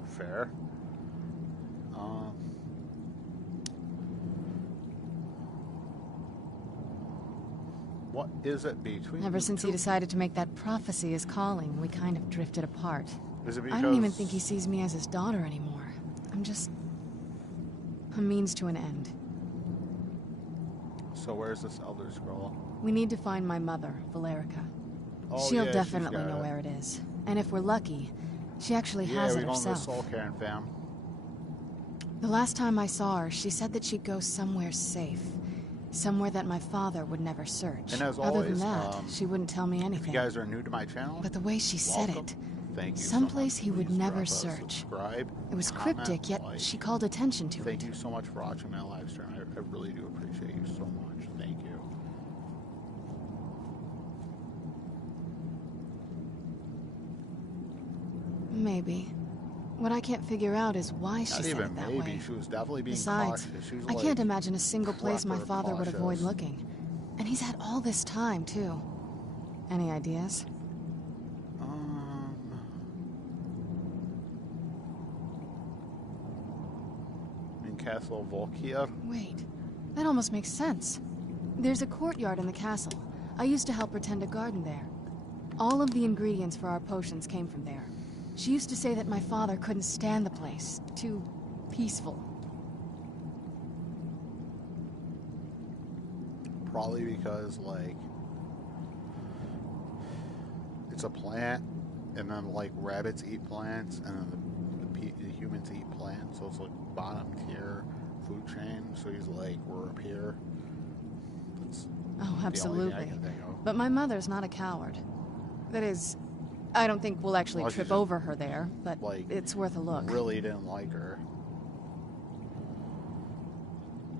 Fair. What is it between Ever you since two? he decided to make that prophecy his calling, we kind of drifted apart. Is it I don't even because- think he sees me as his daughter anymore. I'm just a means to an end. So where's this Elder Scroll? We need to find my mother, Valerica. Oh, She'll yeah, she's definitely got know it. where it is. And if we're lucky, she actually has we're it going to the herself. Soul Cairn, fam. The last time I saw her, she said that she'd go somewhere safe. Somewhere that my father would never search. And as Other always, than that, she wouldn't tell me If anything. you guys are new to my channel, But the way she said welcome. it, Thank you someplace so much. he would Please never drop a search. subscribe, It was comment, cryptic, yet like. she called attention to Thank it. you so much for watching my live stream. I really do appreciate you so much. Thank you. Maybe. What I can't figure out is why she Not said even it that maybe. way. She was definitely being Besides, cautious. She was I like, can't imagine a single place my proper father would avoid cautious. looking. And he's had all this time, too. Any ideas? In Castle Volkir. Wait, that almost makes sense. There's a courtyard in the castle. I used to help her tend a garden there. All of the ingredients for our potions came from there. She used to say that my father couldn't stand the place. Too peaceful. Probably because, like, it's a plant, and then, like, rabbits eat plants, and then the humans eat plants, so it's, like, bottom tier food chain, so he's like, we're up here. That's Oh, the only thing I absolutely. can think of. But my mother's not a coward. That is, I don't think we'll actually Well, she trip just, over her there, but like, it's worth a look. Really didn't like her.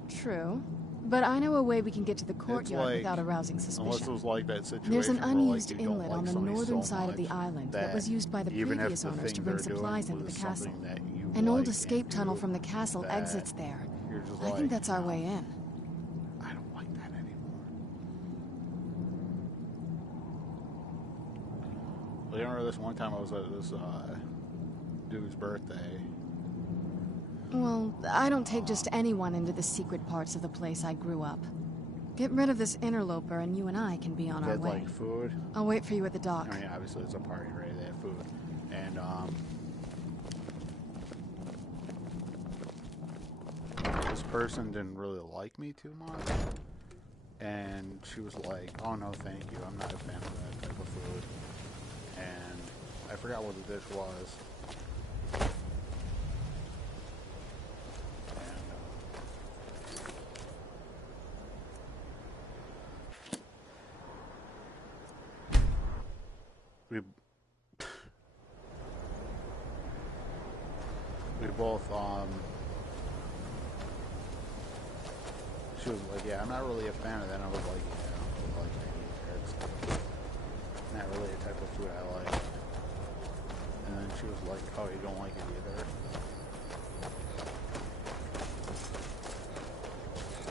True. But I know a way we can get to the courtyard like- without arousing Unless it suspicion. was like that situation There's an where, like, unused you don't inlet like on the somebody northern so side of the much island that was used by the even if previous the owners to thing bring they're doing supplies into the was castle. something that you An old like escape and tunnel do, from the castle that exits there. you're just I like, think that's our way in. I don't like that anymore. I remember this one time I was at this dude's birthday. Well, I don't take just anyone into the secret parts of the place I grew up. Get rid of this interloper and you and I can be on our way. Like food? I'll wait for you at the dock. I mean, obviously it's a party, right? They have food. And, this person didn't really like me too much. And she was like, oh no, thank you. I'm not a fan of that type of food. And I forgot what the dish was. We both, she was like, yeah, I'm not really a fan of that. And I was like, yeah, I don't like that either. It's not really the type of food I like. And then she was like, oh, you don't like it either.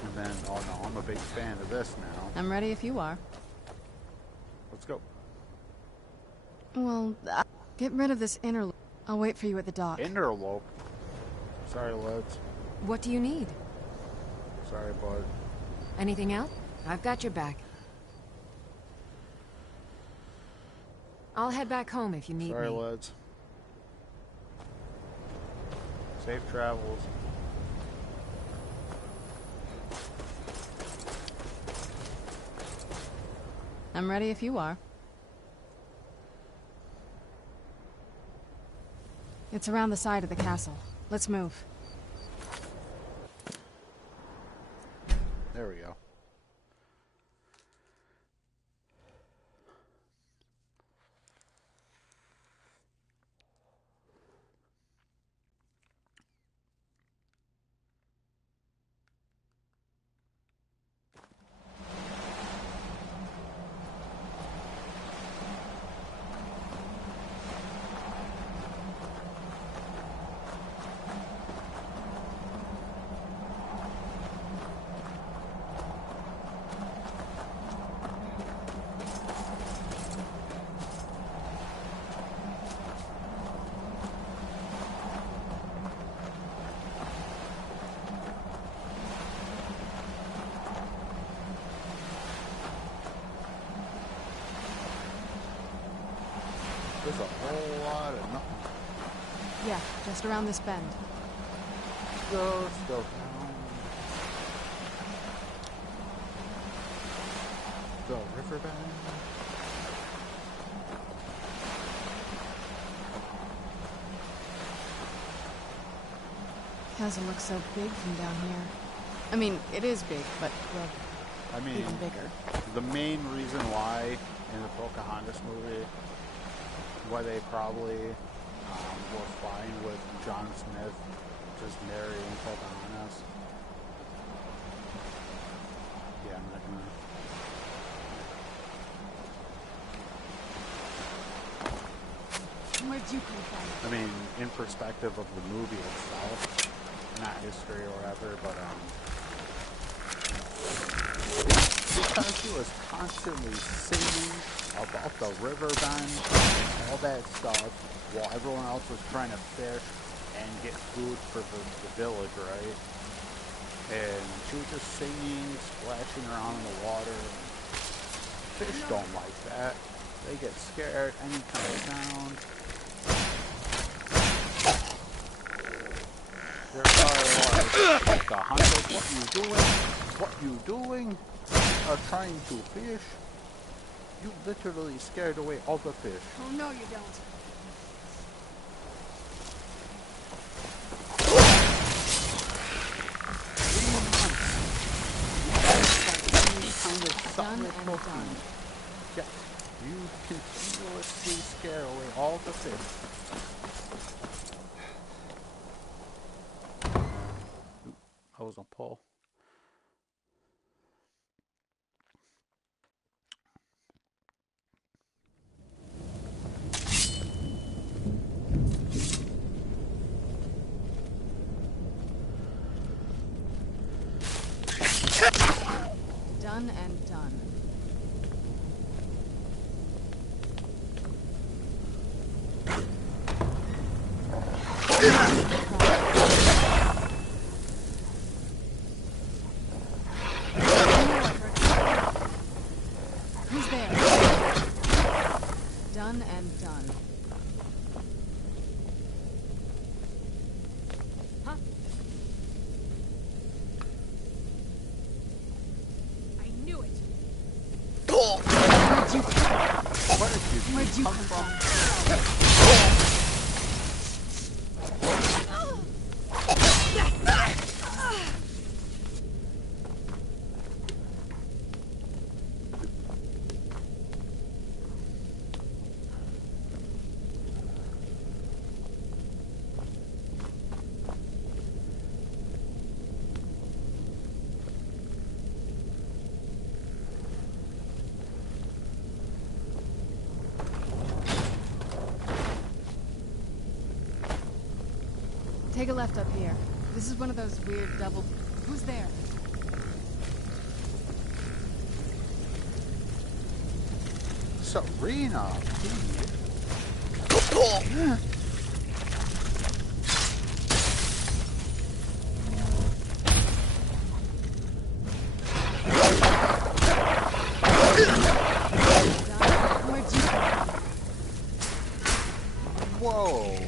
And then, oh no, I'm a big fan of this now. I'm ready if you are. Let's go. Well, get rid of this interloper. I'll wait for you at the dock. Interlope? Sorry, lads. What do you need? Sorry, bud. Anything else? I've got your back. I'll head back home if you need me. Sorry, lads. Safe travels. I'm ready if you are. It's around the side of the castle. Let's move. There we go. There's a whole lot of nothing. Yeah, just around this bend. Let's go down. The riverbed. Doesn't look so big from down here. I mean, it is big, but, well, I mean, even bigger. The main reason why in the Pocahontas movie, why they probably were fine with John Smith just marrying Pocahontas. Yeah, I'm not gonna. Where'd you come from? I mean, in perspective of the movie itself, not history or whatever, but because he was constantly singing about the river bend, all that stuff, while everyone else was trying to fish and get food for the village, right? And she was just singing, splashing around in the water. Fish don't like that. They get scared any kind of sound. They're probably like, the hunters, what you doing? What you doing? Trying to fish? You literally scared away all the fish. Oh, no, you don't. Done and done. Yes, you continuously scare away all the fish. Oop, I was on Paul. Done and done. Who's there? Done and done. Huh? I knew it. Where'd you come from? Take a left up here. This is one of those weird double... Who's there? Serena. Whoa.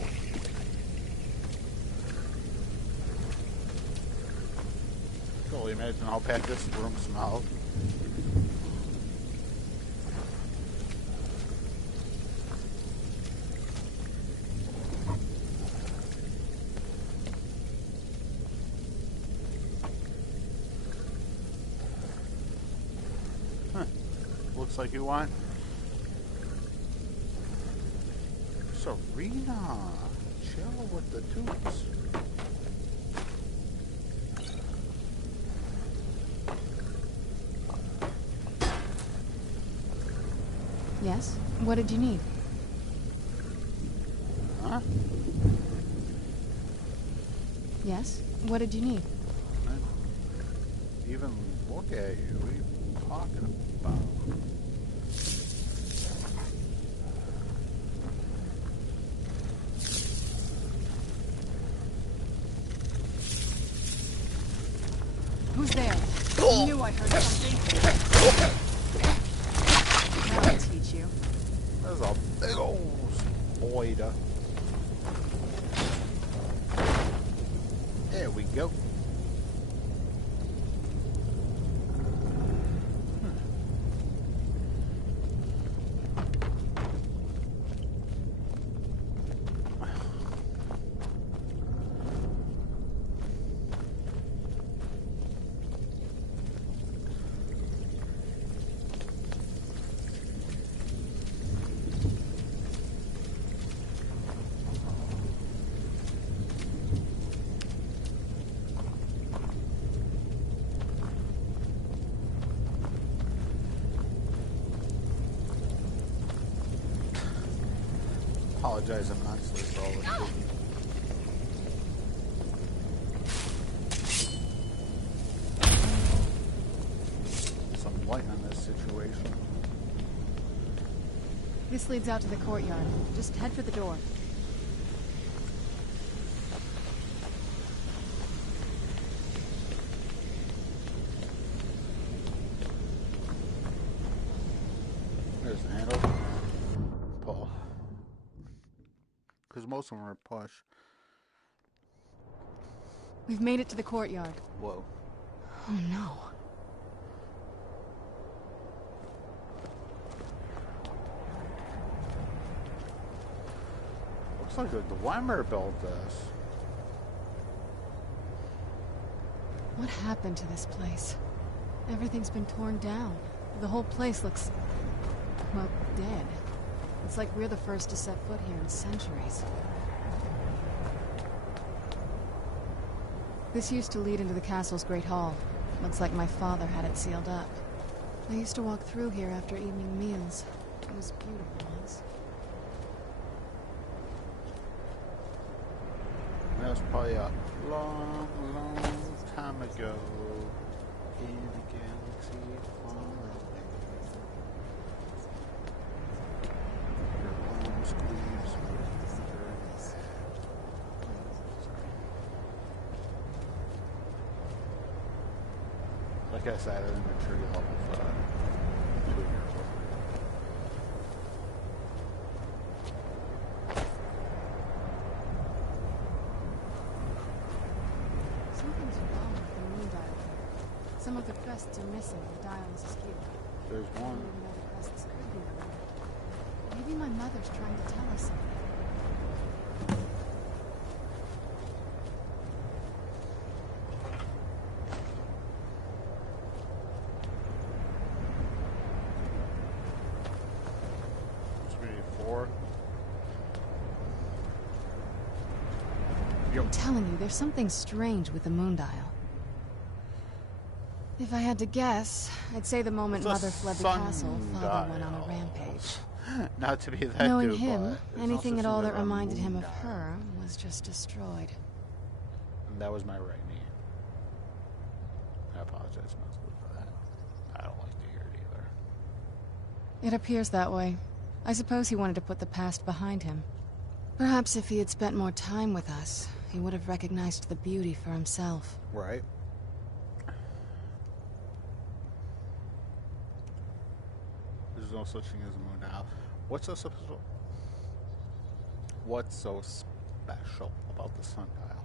Totally imagine how bad this room smells. Huh. Looks like you want Serena. Chill with the tubes. Yes? What did you need? Huh? Yes? What did you need? Even look at you. What are you talking about? Who's there? I knew I heard something. Now I'll teach you. There's a big old spider. There we go. Apologize immensely for all this digging. Some light on this situation. This leads out to the courtyard. Just head for the door. There's the handle. Pull. Because most of them are push. We've made it to the courtyard. Whoa. Oh no. Looks like the Dwemer built this. What happened to this place? Everything's been torn down. The whole place looks, well, dead. It's like we're the first to set foot here in centuries. This used to lead into the castle's great hall. Looks like my father had it sealed up. I used to walk through here after evening meals. It was beautiful once. That was probably a long, long time ago in a galaxy far away. Your bones cleaves like I said, in maturity level for 2 years. Something's wrong with the moon dial. Some of the crests are missing. The dial is askew. There's one. I don't even know the crests could be wrong. Maybe my mother's trying to tell us something. I'm telling you, there's something strange with the moon dial. If I had to guess, I'd say the moment Mother fled the castle, Father went on a rampage. Not to be that Knowing dude, him, but anything at all that reminded him of her was just destroyed. And that was my right knee. I apologize mostly for that. I don't like to hear it either. It appears that way. I suppose he wanted to put the past behind him. Perhaps if he had spent more time with us, he would have recognized the beauty for himself. Right. There's no such thing as a moon dial. What's so special? What's so special about the sundial?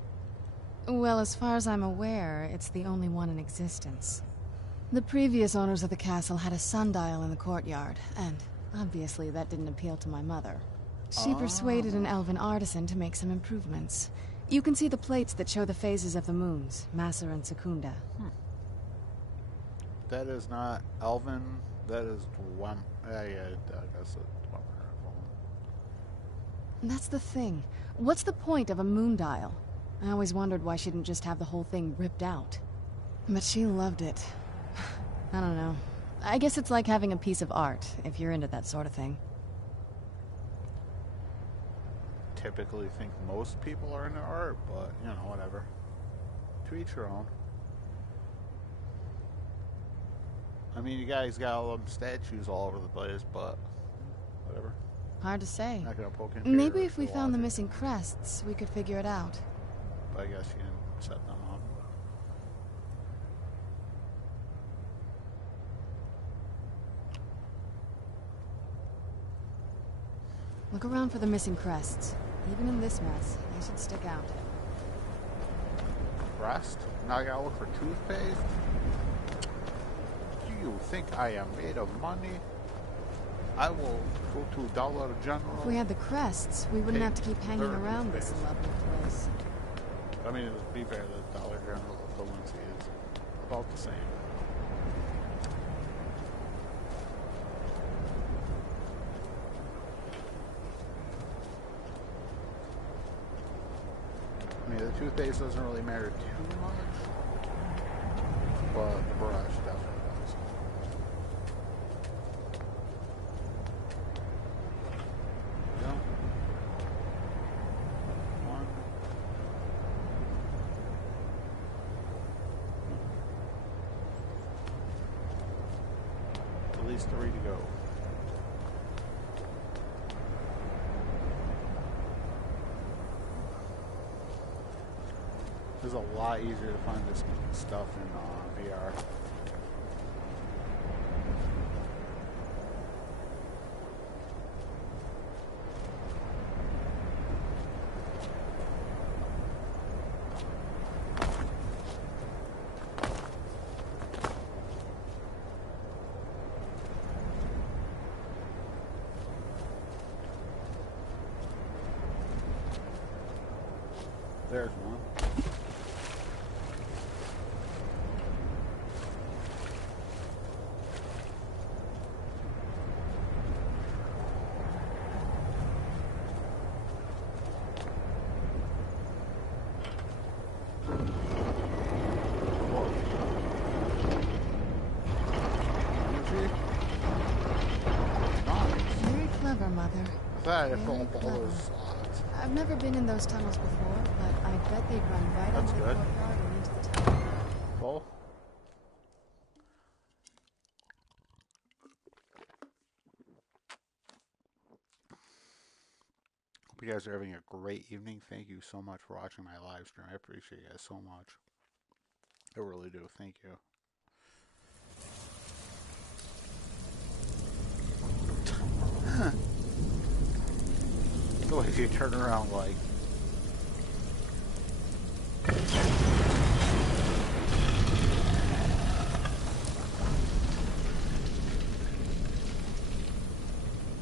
Well, as far as I'm aware, it's the only one in existence. The previous owners of the castle had a sundial in the courtyard, and obviously that didn't appeal to my mother. She persuaded an elven artisan to make some improvements. You can see the plates that show the phases of the moons, Masser and Secunda. That is not elven. That is Dwemer. Yeah, I guess it's Dwemer. That's the thing. What's the point of a moon dial? I always wondered why she didn't just have the whole thing ripped out. But she loved it. I don't know. I guess it's like having a piece of art, if you're into that sort of thing. Typically think most people are into art, but, you know, whatever. To each your own. I mean, you guys got all them statues all over the place, but whatever. Hard to say. Not gonna poke into Maybe if we found the missing crests, we could figure it out. But I guess you didn't set them up. Look around for the missing crests. Even in this mess, they should stick out. Crest? Now I gotta look for toothpaste? Do you think I am made of money? I will go to Dollar General. If we had the crests, we wouldn't have to keep hanging around this lovely place. I mean, to be fair, the Dollar General equivalency is about the same. I mean, the toothpaste doesn't really matter too much, but the brush definitely does. Yeah. One. At least 3 to go. It's a lot easier to find this stuff in VR. There's one. I've never been in those tunnels before, but I bet they'd run right under the courtyard and into the town. Well, hope you guys are having a great evening. Thank you so much for watching my live stream. I appreciate you guys so much. I really do. Thank you. you turn around like.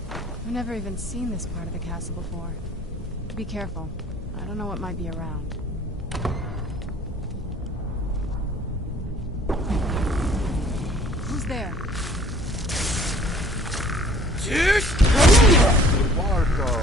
I've never even seen this part of the castle before. Be careful. I don't know what might be around. Who's there? Marco.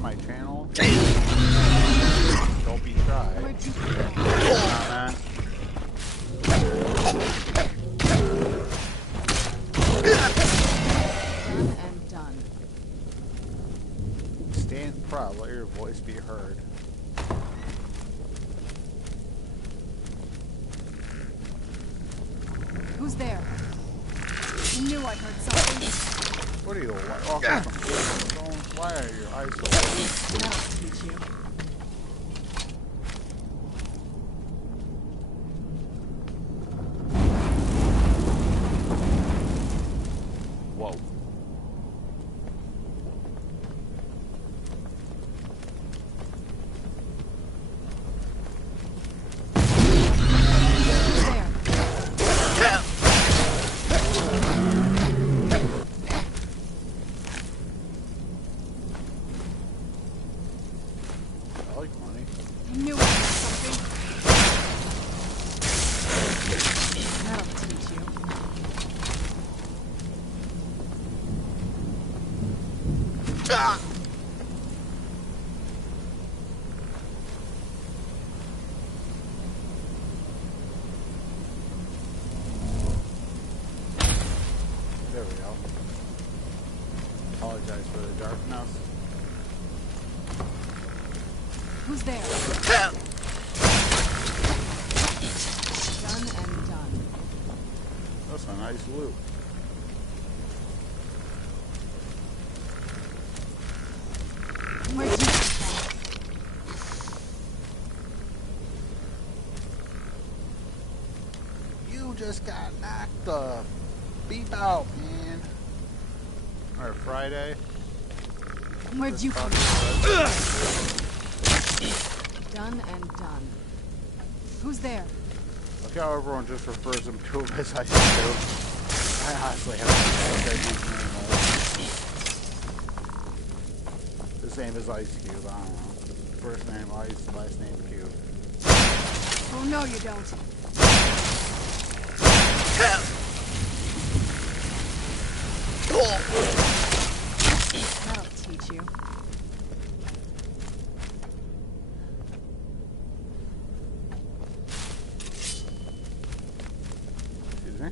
My channel. Don't be shy. Comment. Done and done. Stand proud. Let your voice be heard. Who's there? I knew I heard something. What are you, walking from? Why are your eyes so open? That'll teach you. Whoa. There we go. Apologize for the darkness. Who's there? Done and done. That's a nice loot. Where'd you come from? You just got knocked the beep out, man. Or Friday. Where'd you come from? Done and done. Who's there? Look how everyone just refers him to him as Ice Cube. I honestly have no idea his name is. His name is Ice Cube, I don't know. First name Ice, last name Cube. Oh no you don't. That'll teach you. Excuse me?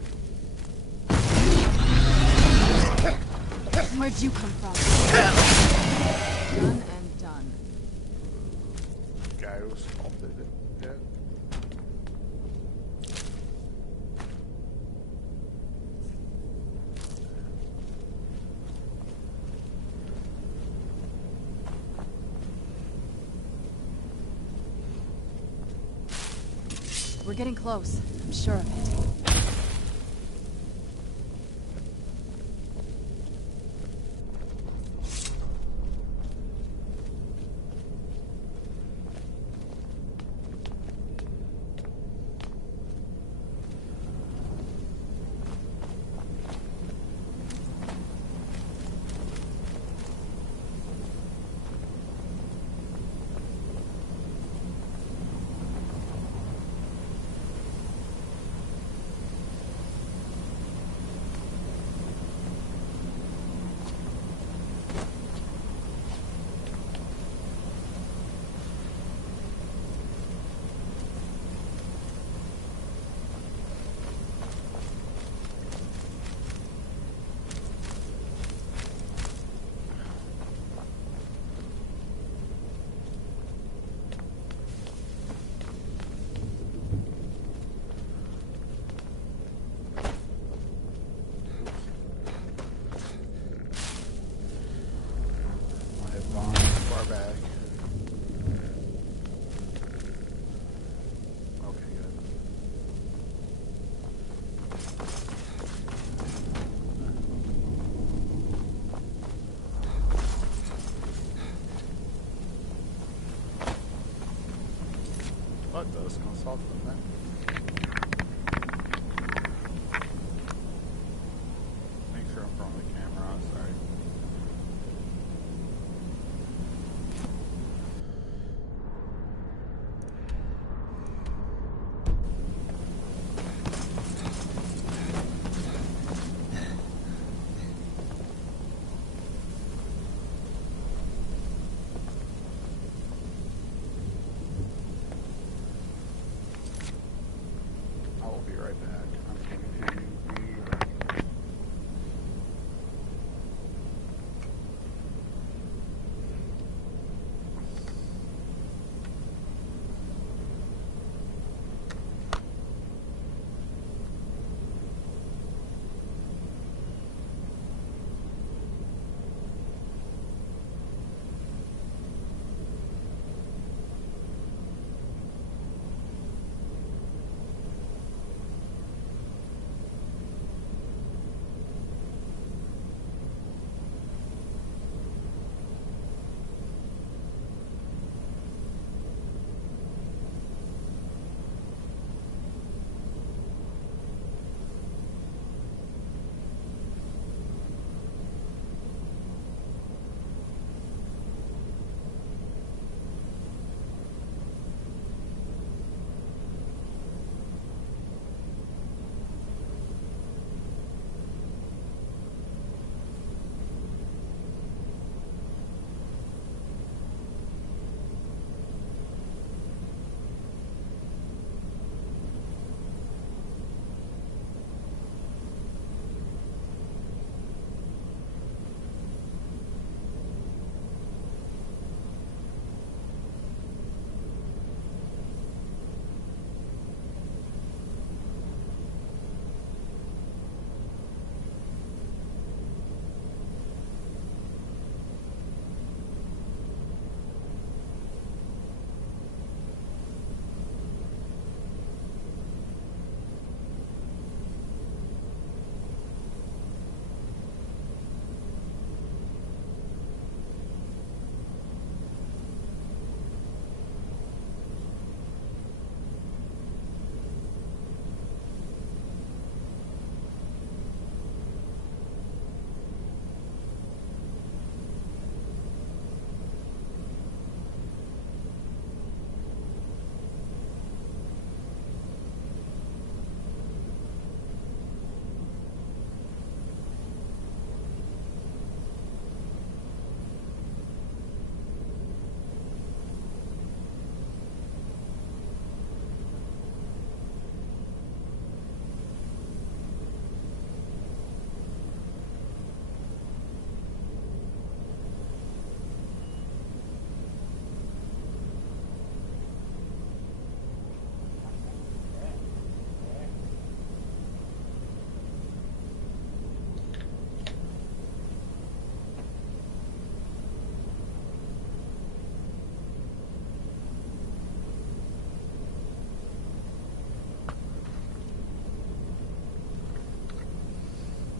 Where'd you come from? Done and done. Guy who assaulted it. Dead. We're getting close. I'm sure of it. something, man. Make sure I'm throwing the camera on, sorry. I will be right back. I'm going to be right back.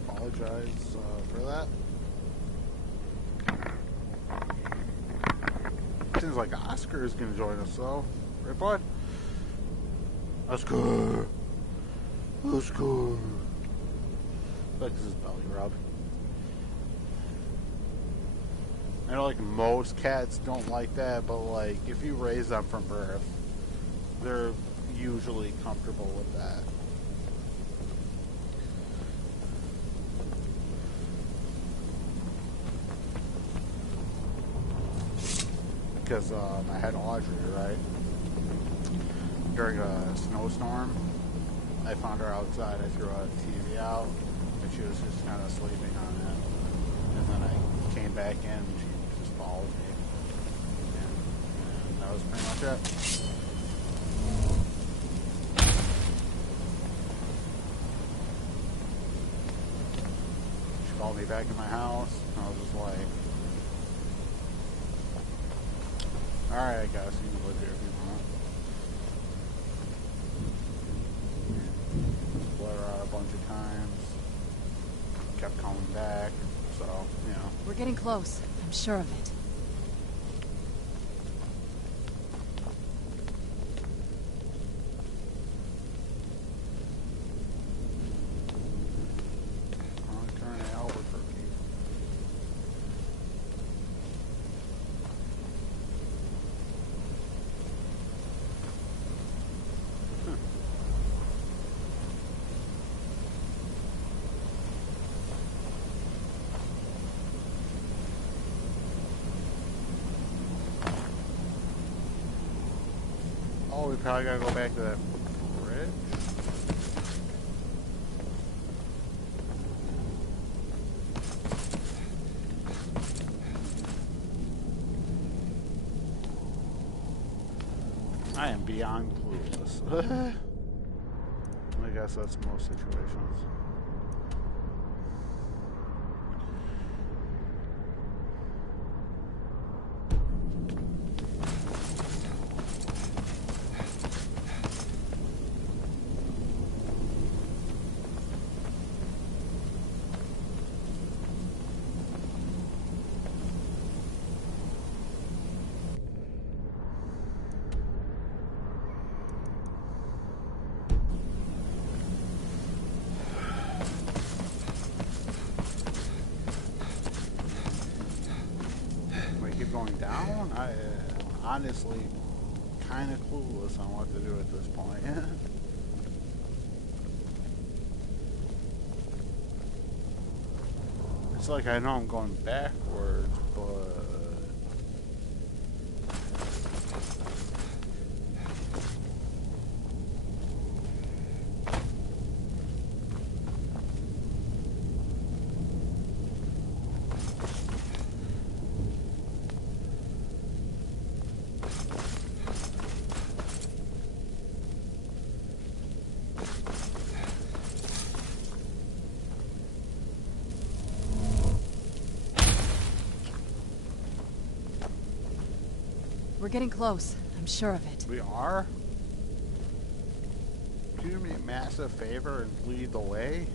Apologize for that. Seems like Oscar is going to join us, though. Right, bud? Oscar! Oscar! Like this is belly rub. I know, like, most cats don't like that, but, like, if you raise them from birth, they're usually comfortable with that. Because I had Audrey, right? During a snowstorm, I found her outside. I threw a TV out, and she was just kind of sleeping on it. And then I came back in, and she just followed me. And that was pretty much it. She called me back in my house, and I was just like, alright, I guess you can live here if you want. Let her out a bunch of times. Kept coming back, so, you know. We're getting close. I'm sure of it. probably gotta go back to that bridge. I am beyond clueless. I guess that's most situations. Going down? I honestly kind of clueless on what to do at this point. It's like I know I'm going backwards, but We're getting close. I'm sure of it. we are. Could you do me a massive favor and lead the way?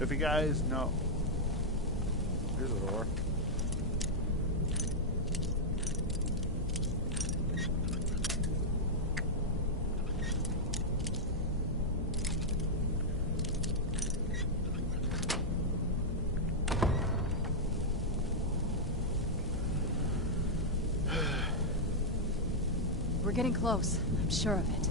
If you guys know, here's the door. We're getting close. I'm sure of it.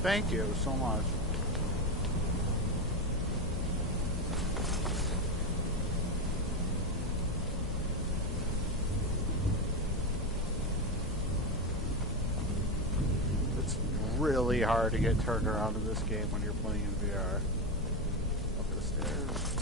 Thank you so much. It's really hard to get turned around in this game when you're playing in VR. Up the stairs.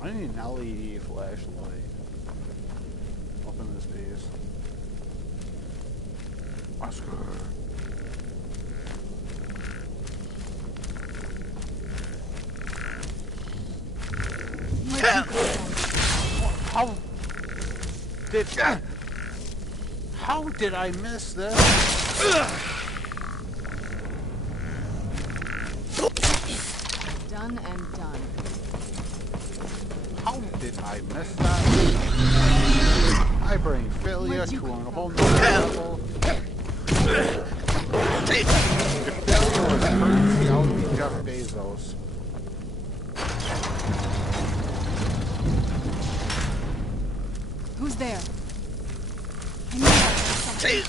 I need an LED flashlight up in this piece. Oscar. How did I miss this? Done and done. How did I miss that? My brain failure to a whole new level. If failure was currency, I would be Jeff Bezos. Who's there? I knew that was something.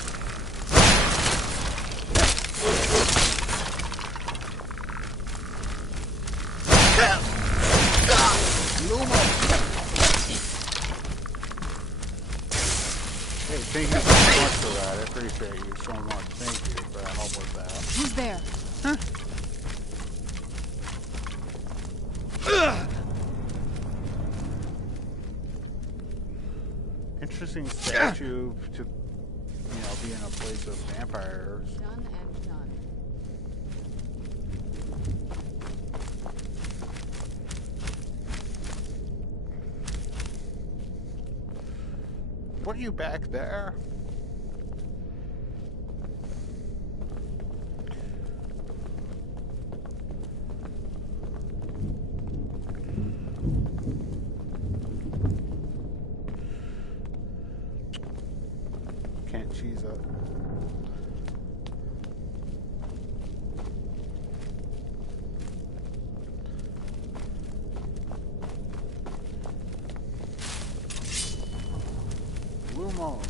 Thank you so much for that. I appreciate you so much. Thank you for that help with that. Who's there? Interesting statue to, be in a place of vampires. Done and done. What are you back there? Can't cheese it. Lumos.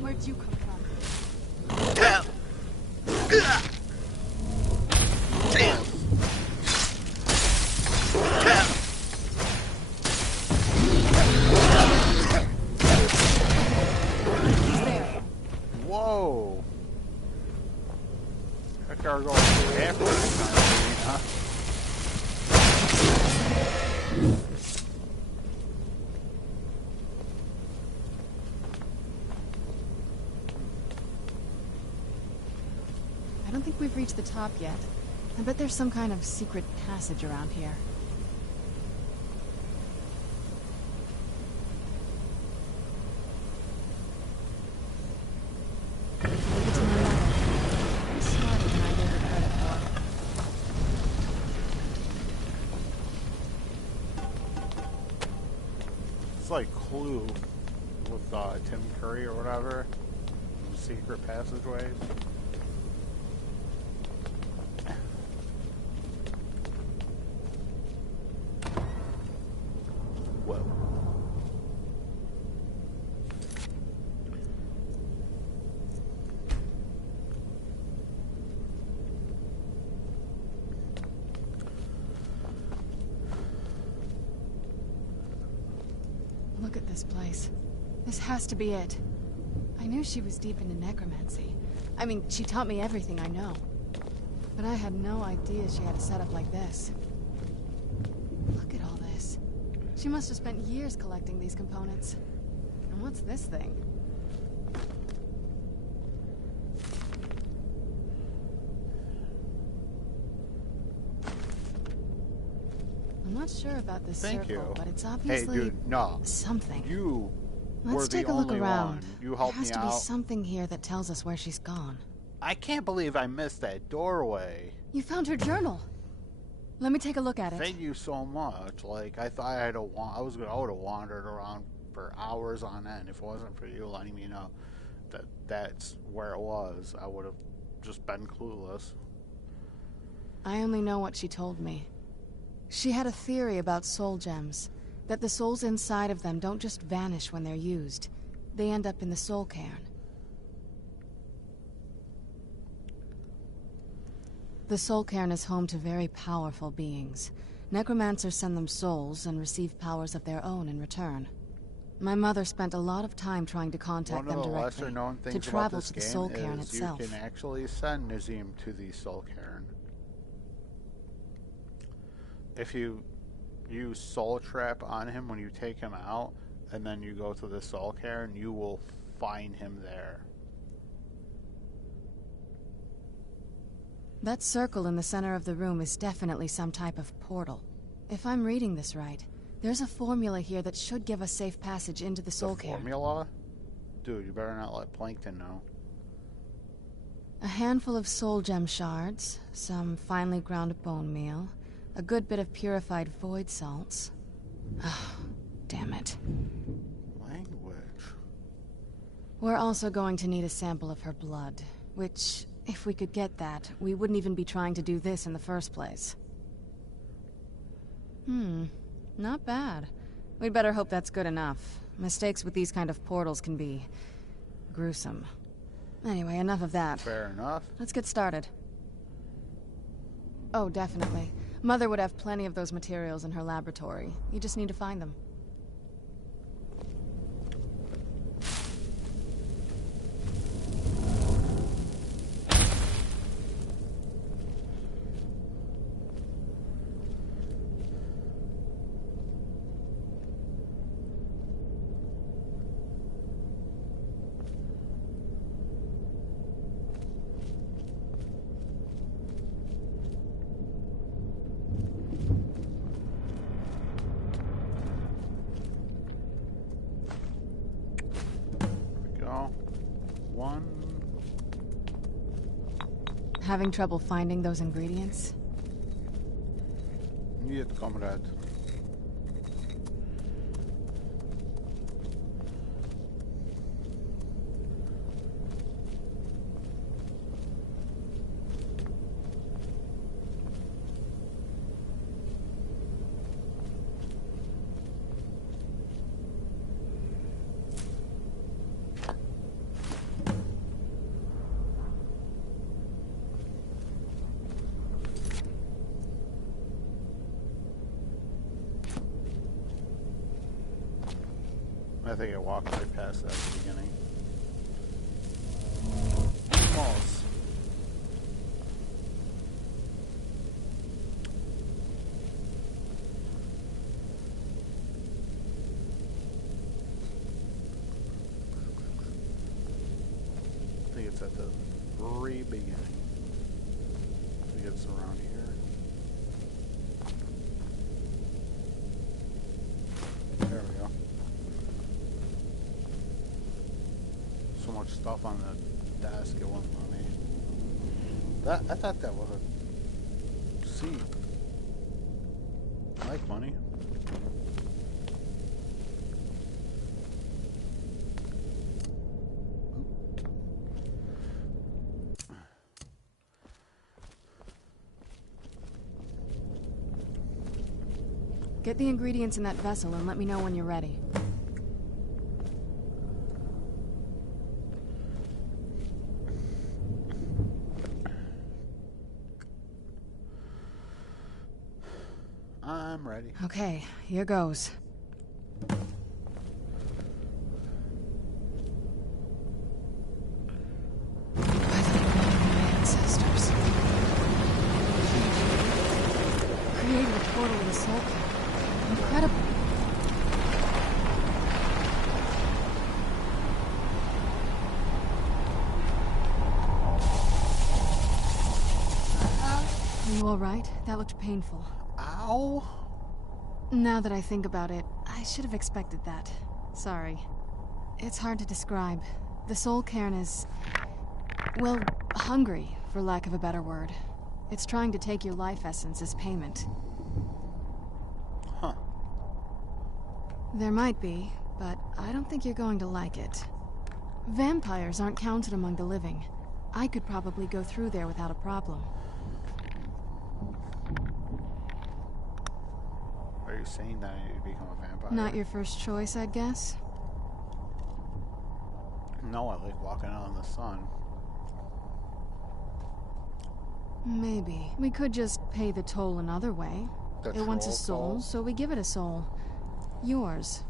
Where'd you come from? Whoa! That car going after us, huh? I don't think we've reached the top yet. I bet there's some kind of secret passage around here. Leave it to my mother. She's smarter than I gave her credit for. It's like Clue with Tim Curry or whatever. The secret passageways. Whoa. Look at this place. This has to be it. I knew she was deep into necromancy. I mean, she taught me everything I know. But I had no idea she had a setup like this. Look at all this. She must have spent years collecting these components. And what's this thing? I'm not sure about this Thank circle, you. but it's obviously Hey, dude, no. something. You Let's were the take a look only around. one. You helped there has me to out. be something here that tells us where she's gone. I can't believe I missed that doorway. You found her journal. Let me take a look at it. Thank you so much. Like, I thought I would have wandered around for hours on end if it wasn't for you letting me know that that's where it was. I would have just been clueless. I only know what she told me. She had a theory about soul gems, that the souls inside of them don't just vanish when they're used. They end up in the soul cairn. The soul cairn is home to very powerful beings. Necromancers send them souls and receive powers of their own in return. My mother spent a lot of time trying to contact them directly, lesser known things to travel about to the this Soul game Cairn is itself. you can actually send Nazim to the Soul Cairn. If you use Soul Trap on him when you take him out, and then you go to the Soul Cairn, you will find him there. That circle in the center of the room is definitely some type of portal. If I'm reading this right, there's a formula here that should give us safe passage into the Soul Cairn. Formula? Dude, you better not let Plankton know. A handful of soul gem shards, some finely ground bone meal, a good bit of purified void salts. Oh, damn it. Language. We're also going to need a sample of her blood, which, if we could get that, we wouldn't even be trying to do this in the first place. Not bad. We'd better hope that's good enough. Mistakes with these kind of portals can be gruesome. Anyway, enough of that. Fair enough. Let's get started. Oh, definitely. Mother would have plenty of those materials in her laboratory. You just need to find them. Having trouble finding those ingredients? Нет, comrade. I think I walked right past that at the beginning. Almost. I think it's at the very beginning. I think it's around here. There we go. So much stuff on the desk, it won't let me. I thought that was a seat. I like money. Get the ingredients in that vessel and let me know when you're ready. I'm ready. Okay, here goes. By the blood of my ancestors. Created a portal in the Soul Cairn. Incredible. Are you alright? That looked painful. Ow! Now that I think about it, I should have expected that. Sorry. It's hard to describe. The Soul Cairn is, well, hungry, for lack of a better word. It's trying to take your life essence as payment. Huh. There might be, but I don't think you're going to like it. Vampires aren't counted among the living. I could probably go through there without a problem. Are you saying that I need to become a vampire? Not your first choice, I'd guess? No, I like walking out in the sun. Maybe. We could just pay the toll another way. The It wants a soul, so we give it a soul. Yours.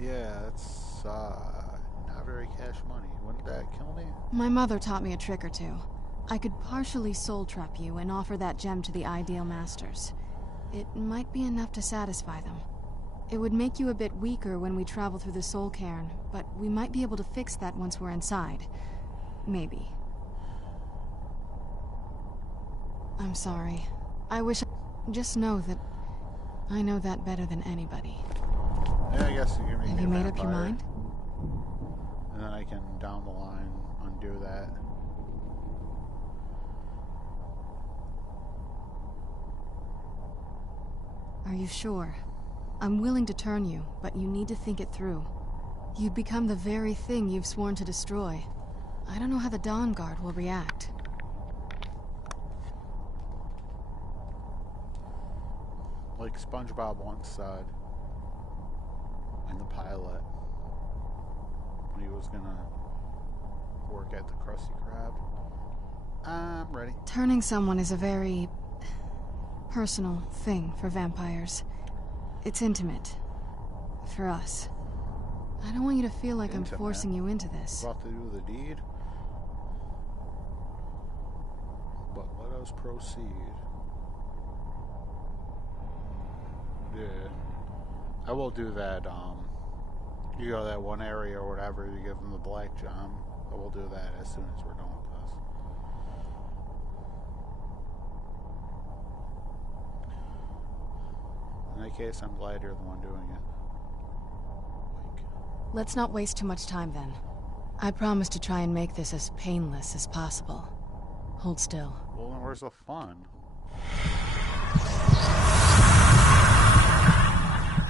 Yeah, it's not very cash money. Wouldn't that kill me? My mother taught me a trick or two. I could partially soul trap you and offer that gem to the ideal masters. It might be enough to satisfy them. It would make you a bit weaker when we travel through the soul cairn, but we might be able to fix that once we're inside. Maybe. I'm sorry. I wish just know that I know that better than anybody. Yeah, I guess you can make Have me you a made up your vampire. mind? And then I can, down the line, undo that. Are you sure? I'm willing to turn you, but you need to think it through. You'd become the very thing you've sworn to destroy. I don't know how the Dawn Guard will react. Like SpongeBob once said in the pilot when he was gonna work at the Krusty Krab. I'm ready. Turning someone is a very personal thing for vampires. It's intimate. For us. I don't want you to feel like I'm forcing you into this. About to do the deed. But let us proceed. Yeah. I will do that, you go to that one area or whatever, you give them the black gem. I will do that as soon as we're done with this. In that case, I'm glad you're the one doing it. Let's not waste too much time then. I promise to try and make this as painless as possible. Hold still. Well, then where's the fun?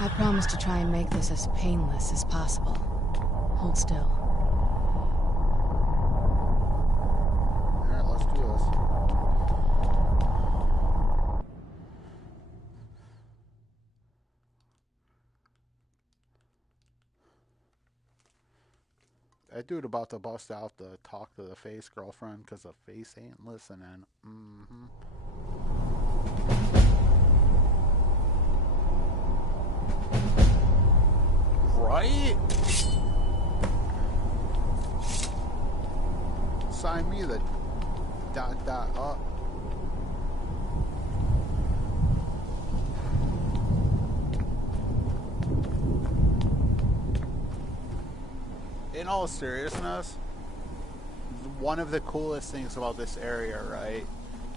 I promise to try and make this as painless as possible. Hold still. Alright, let's do this. That dude about to bust out the talk to the face girlfriend because the face ain't listening. Mm-hmm. Right? Sign me the ... up. In all seriousness, one of the coolest things about this area, right?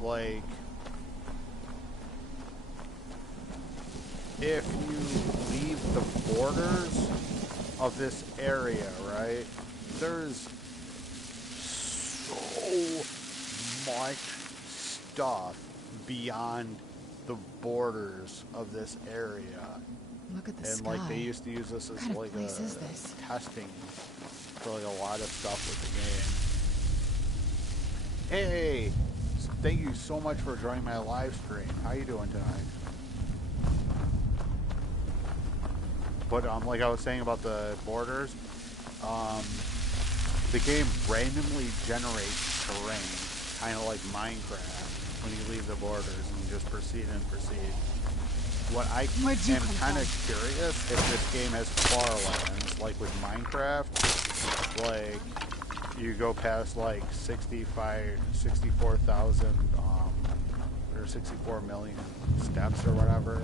Like, if you leave the borders of this area, right, there's so much stuff beyond the borders of this area. Look at the and sky. like they used to use this as What kind of like place a is this? testing for like a lot of stuff with the game. Hey, thank you so much for joining my live stream. How you doing tonight? But like I was saying about the borders, the game randomly generates terrain, kind of like Minecraft, when you leave the borders and you just proceed and proceed. What I am kind of curious if this game has far lands, like with Minecraft, like you go past like 64,000 or 64 million steps or whatever,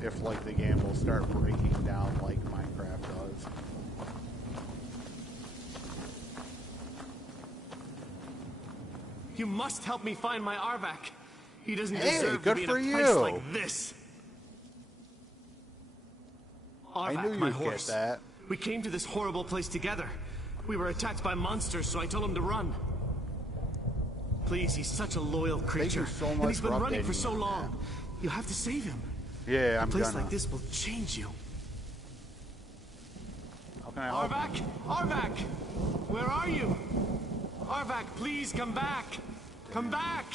if like the game will start breaking down like Minecraft does. You must help me find my Arvak. He doesn't Hey, deserve good to be for in a place you. like this. Arvak, I knew my you'd get horse. that. We came to this horrible place together. We were attacked by monsters, so I told him to run. Please, he's such a loyal creature. so and much he's been for running for updating so me, long. You have to save him. Yeah, I'm A place gonna. like this will change you. How can I help? Arvak! Arvak! Where are you? Arvak, please come back! Come back!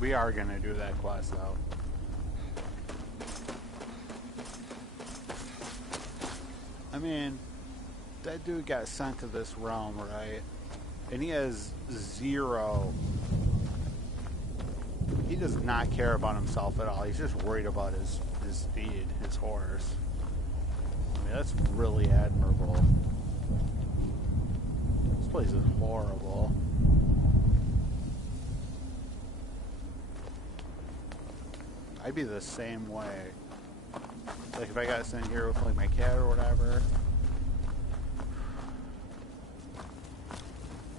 We are gonna do that quest though. I mean, that dude got sent to this realm, right? And he has zero. He does not care about himself at all. He's just worried about his steed, his horse. I mean, that's really admirable. This place is horrible. I'd be the same way. Like if I got sent here with like my cat or whatever,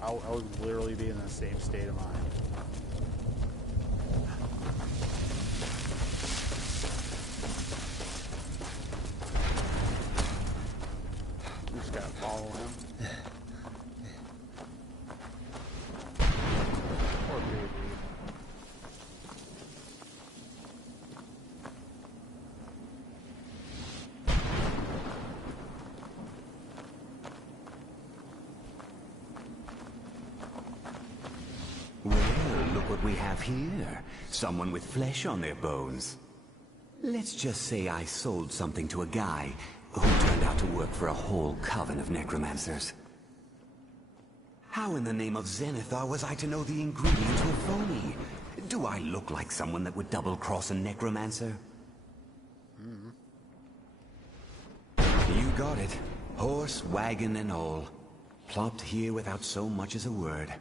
I would literally be in the same state of mind. You just gotta follow him. Poor baby. We have here someone with flesh on their bones. Let's just say I sold something to a guy who turned out to work for a whole coven of necromancers. How in the name of Zenithar was I to know the ingredients were phony? Do I look like someone that would double-cross a necromancer? You got it. Horse, wagon, and all. Plopped here without so much as a word.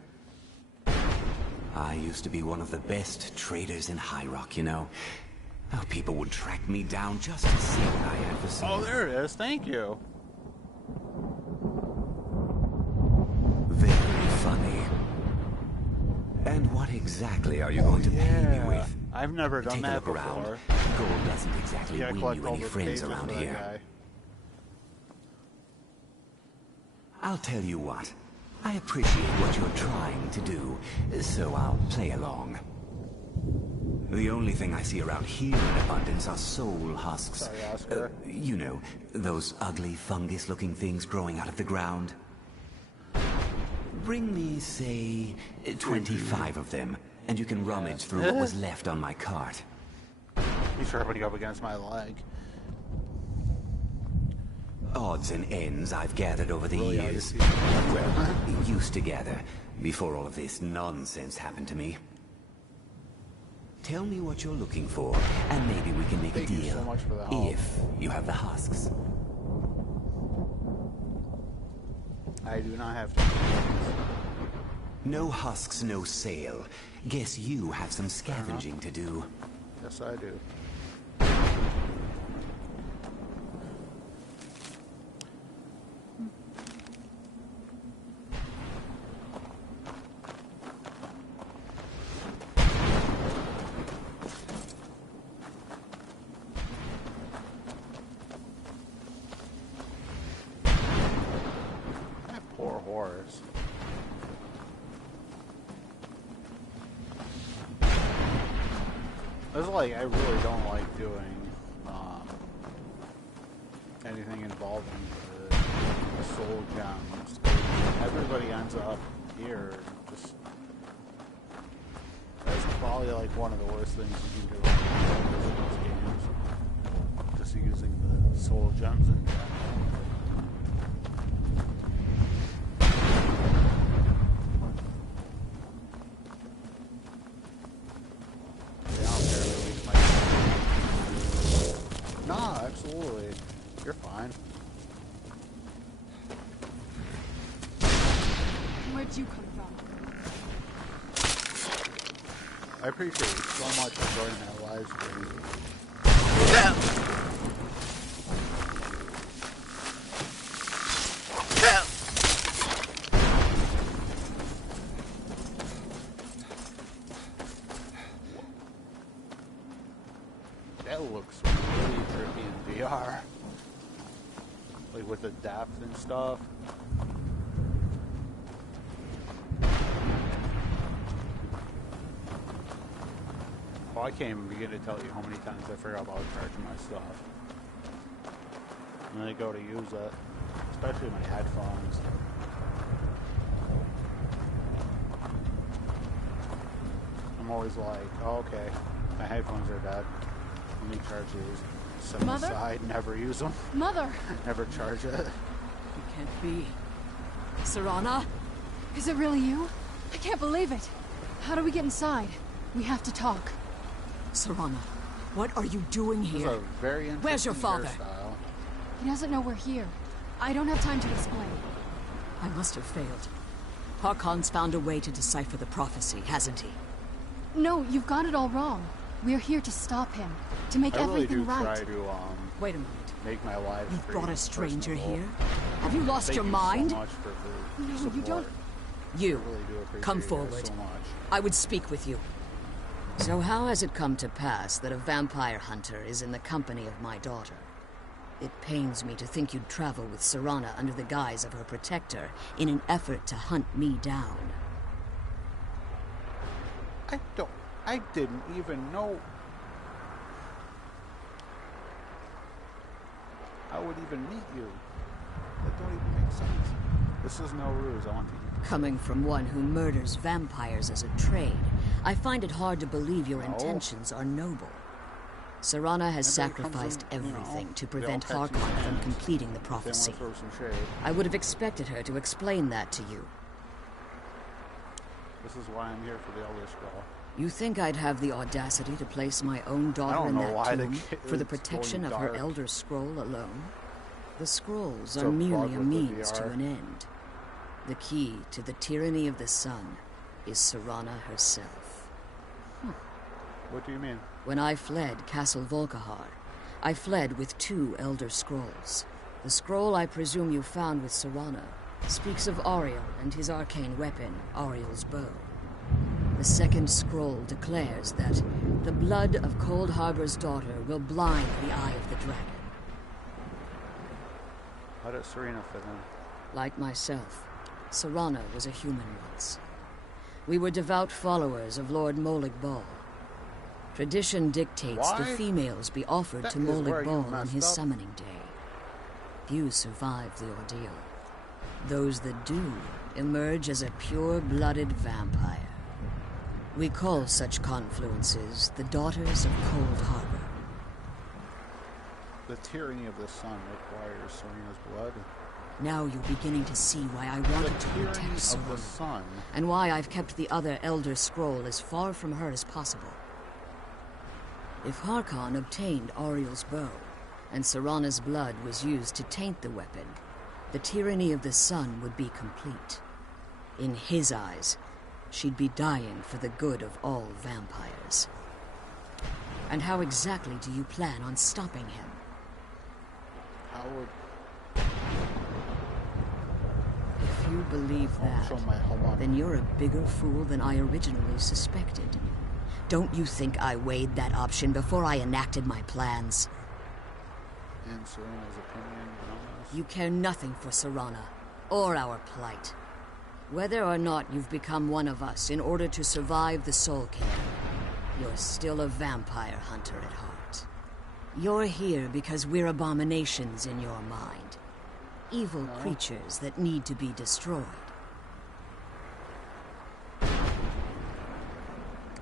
I used to be one of the best traders in High Rock, you know. Oh, people would track me down just to see what I had for sale. Oh, there it is. Thank you. Very funny. And what exactly are you going to pay me with? I've never done that before. Around. Gold doesn't exactly win you any friends around here. Guy. I'll tell you what. I appreciate what you're trying to do, so I'll play along. The only thing I see around here in abundance are soul husks. Sorry, Oscar. You know, those ugly fungus-looking things growing out of the ground. Bring me, say, 25 of them, and you can rummage through what was left on my cart. He's rubbing up against my leg. Odds and ends I've gathered over the years. Well, used to gather, before all of this nonsense happened to me. Tell me what you're looking for, and maybe we can make a deal. Thank you so much for the help. If you have the husks. I do not have to. No husks, no sale. Guess you have some scavenging to do. Yes, I do. I really don't like doing anything involving the soul gems. Everybody ends up here. Just that's probably like one of the worst things you can do in those games. Just using the soul gems in general. Absolutely. You're fine. Where'd you come from? I appreciate you so much for joining that live stream. That looks really trippy in VR. Like with the depth and stuff. Oh, I can't even begin to tell you how many times I forgot about charging my stuff. And then I go to use it, especially my headphones. I'm always like, oh, okay, my headphones are dead. Let me charge these. Set them Mother? aside, never use them. Mother! Never charge it. It can't be. Serana? Is it really you? I can't believe it. How do we get inside? We have to talk. Serana, what are you doing This is here? a very Where's your father? hairstyle. He doesn't know we're here. I don't have time to explain. I must have failed. Harkon's found a way to decipher the prophecy, hasn't he? No, you've got it all wrong. We're here to stop him. To make I really everything do right. try to Wait a minute. make my life. You've pretty brought a stranger personable. here? Have you lost Thank your you mind? So much for the No, support. you don't. You, I really do appreciate come you guys forward. so much. I would speak with you. So how has it come to pass that a vampire hunter is in the company of my daughter? It pains me to think you'd travel with Serana under the guise of her protector in an effort to hunt me down. I didn't even know I would even meet you. That don't even make sense. This is no ruse, I want to. Coming from one who murders vampires as a trade, I find it hard to believe your intentions are noble. Serana has sacrificed everything to prevent Harkon from completing the prophecy. I would have expected her to explain that to you. This is why I'm here for the Elder Scroll. You think I'd have the audacity to place my own daughter in that tomb for the protection of her Elder Scroll alone? The scrolls are merely a means to an end. The key to the tyranny of the sun is Serana herself. What do you mean? When I fled Castle Volkihar, I fled with 2 Elder Scrolls. The scroll I presume you found with Serana speaks of Auriel and his arcane weapon, Auriel's bow. The second scroll declares that the blood of Cold Harbor's daughter will blind the eye of the dragon. How does Serena fit in? Like myself, Serana was a human once. We were devout followers of Lord Molig Bal. Tradition dictates the females be offered to Molig Bal on his summoning day. Few survive the ordeal. Those that do emerge as a pure-blooded vampire. We call such confluences the Daughters of Cold Harbor. The tyranny of the sun requires Serena's blood. Now you're beginning to see why I wanted to protect Serana, and why I've kept the other Elder Scroll as far from her as possible. If Harkon obtained Auriel's bow, and Serana's blood was used to taint the weapon, the tyranny of the sun would be complete. In his eyes, she'd be dying for the good of all vampires. And how exactly do you plan on stopping him? How would... If you believe that, then you're a bigger fool than I originally suspected. Don't you think I weighed that option before I enacted my plans? In Serena's opinion on this? You care nothing for Serana, or our plight. Whether or not you've become one of us in order to survive the Soul Kingdom, you're still a vampire hunter at heart. You're here because we're abominations in your mind. Evil creatures that need to be destroyed.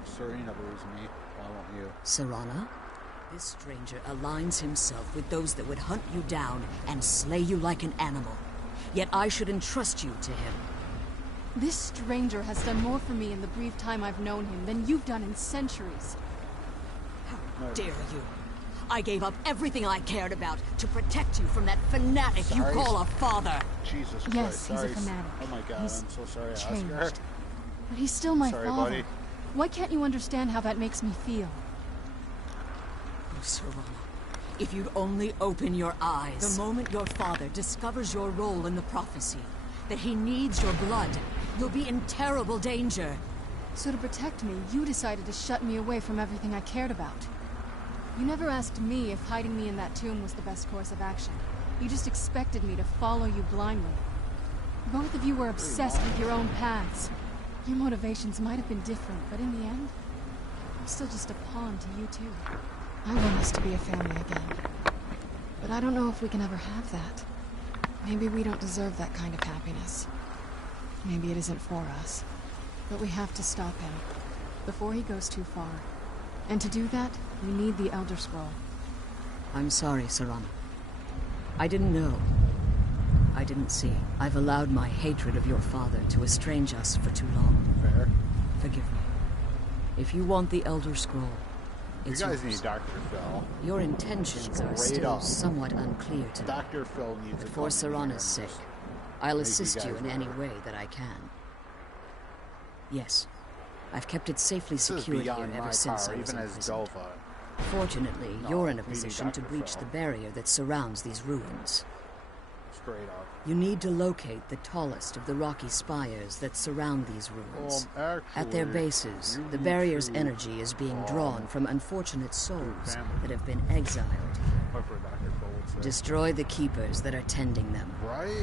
Serena believes me. Why won't you? Serana? This stranger aligns himself with those that would hunt you down and slay you like an animal. Yet I should entrust you to him. This stranger has done more for me in the brief time I've known him than you've done in centuries. How dare you? I gave up everything I cared about to protect you from that fanatic you call a father. Jesus Christ. Yes, he's a fanatic. Oh my God, He's I'm so sorry, changed. Oscar. But he's still my Sorry, father. buddy. Why can't you understand how that makes me feel? Oh, Serana, if you'd only open your eyes. The moment your father discovers your role in the prophecy, that he needs your blood, you'll be in terrible danger. So to protect me, you decided to shut me away from everything I cared about. You never asked me if hiding me in that tomb was the best course of action. You just expected me to follow you blindly. Both of you were obsessed with your own paths. Your motivations might have been different, but in the end, I'm still just a pawn to you two. I want us to be a family again. But I don't know if we can ever have that. Maybe we don't deserve that kind of happiness. Maybe it isn't for us. But we have to stop him. before he goes too far. And to do that, you need the Elder Scroll. I'm sorry, Serana. I didn't know. I didn't see. I've allowed my hatred of your father to estrange us for too long. Fair. Forgive me. If you want the Elder Scroll, you it's guys yours. need Dr. Phil. Your intentions are still somewhat unclear to me. Dr. Phil needs to For Serana's sake, I'll assist you in any way that I can. Yes, I've kept it safely secured here ever since I was imprisoned. Fortunately, you're in a position to breach the barrier that surrounds these ruins. Straight up. You need to locate the tallest of the rocky spires that surround these ruins. At their bases, the barrier's energy is being drawn from unfortunate souls that have been exiled. Destroy the keepers that are tending them,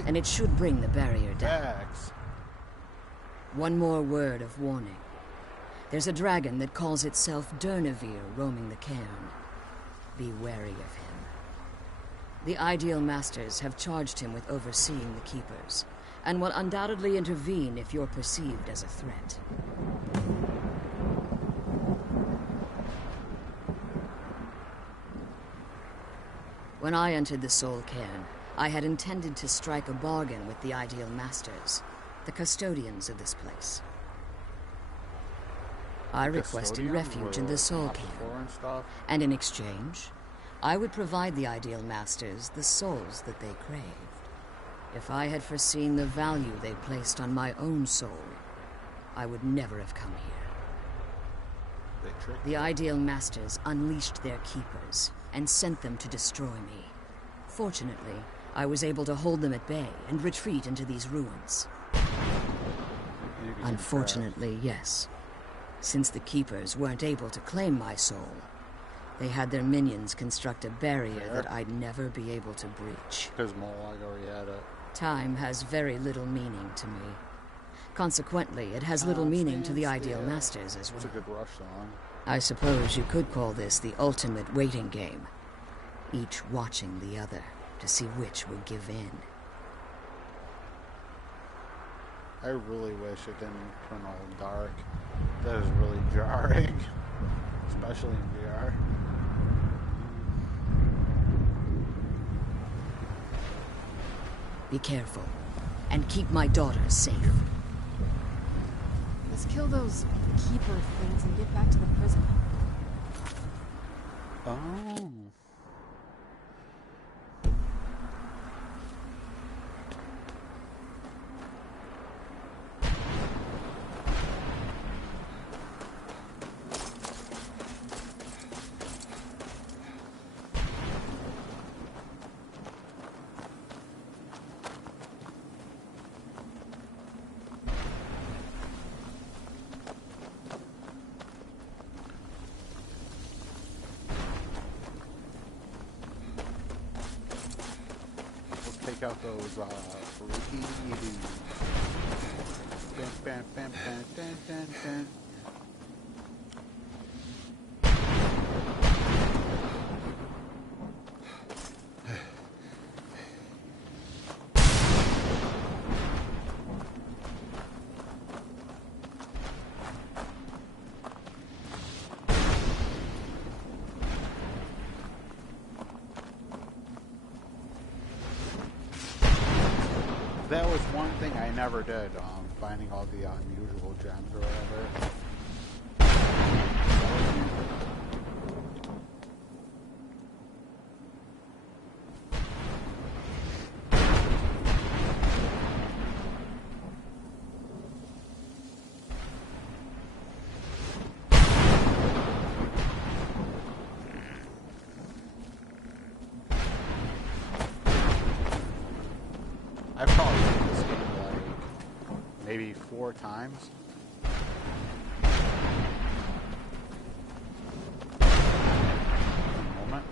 and it should bring the barrier down. One more word of warning. There's a dragon that calls itself Durnevere roaming the cairn. Be wary of him. The Ideal Masters have charged him with overseeing the Keepers, and will undoubtedly intervene if you're perceived as a threat. When I entered the Soul Cairn, I had intended to strike a bargain with the Ideal Masters, the custodians of this place. I requested refuge in the Soul Cairn, and in exchange, I would provide the Ideal Masters the souls that they craved. If I had foreseen the value they placed on my own soul, I would never have come here. The Ideal Masters unleashed their keepers and sent them to destroy me. Fortunately, I was able to hold them at bay and retreat into these ruins. Unfortunately, yes. Since the keepers weren't able to claim my soul, they had their minions construct a barrier that I'd never be able to breach. Because Molag already had it. Time has very little meaning to me. Consequently, it has little meaning to the Ideal Masters as well. It's a good Rush song. I suppose you could call this the ultimate waiting game. Each watching the other to see which will give in. I really wish it didn't turn all dark. That is really jarring. Especially in VR. Be careful, and keep my daughter safe. Let's kill those keeper things and get back to the prison. Oh. Take out those freaky dudes. Bam, bam, bam, bam, bam, bam, bam. That was one thing I never did, finding all the unusual gems or whatever. I've probably played this game like maybe 4 times. Moment.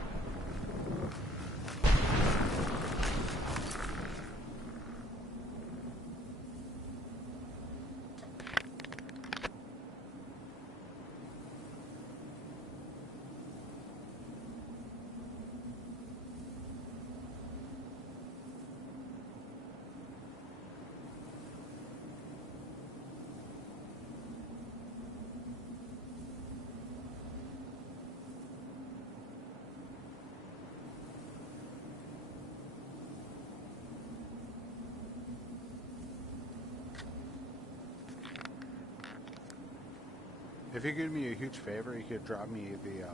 If you could do me a huge favor, you could drop me the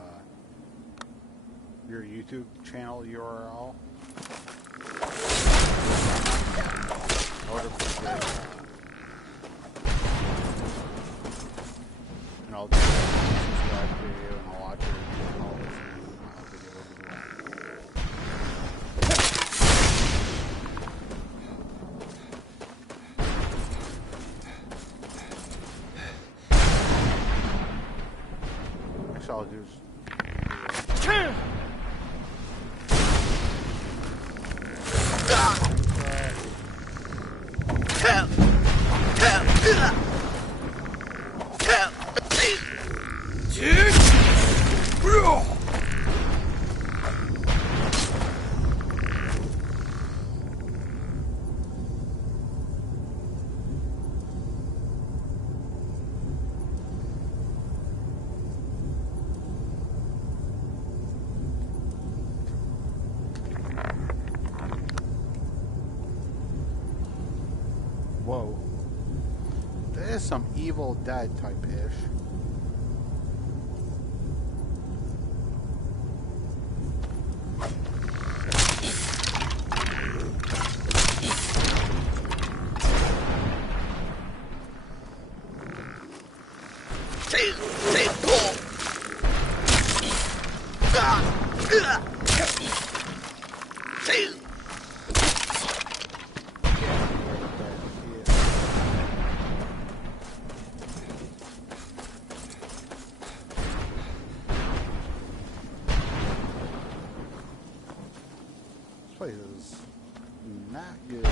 your YouTube channel URL. I would appreciate it. And I'll subscribe to you and I'll watch your videos as well. I'll do Whoa. There's some Evil Dead type-ish. This place is not good.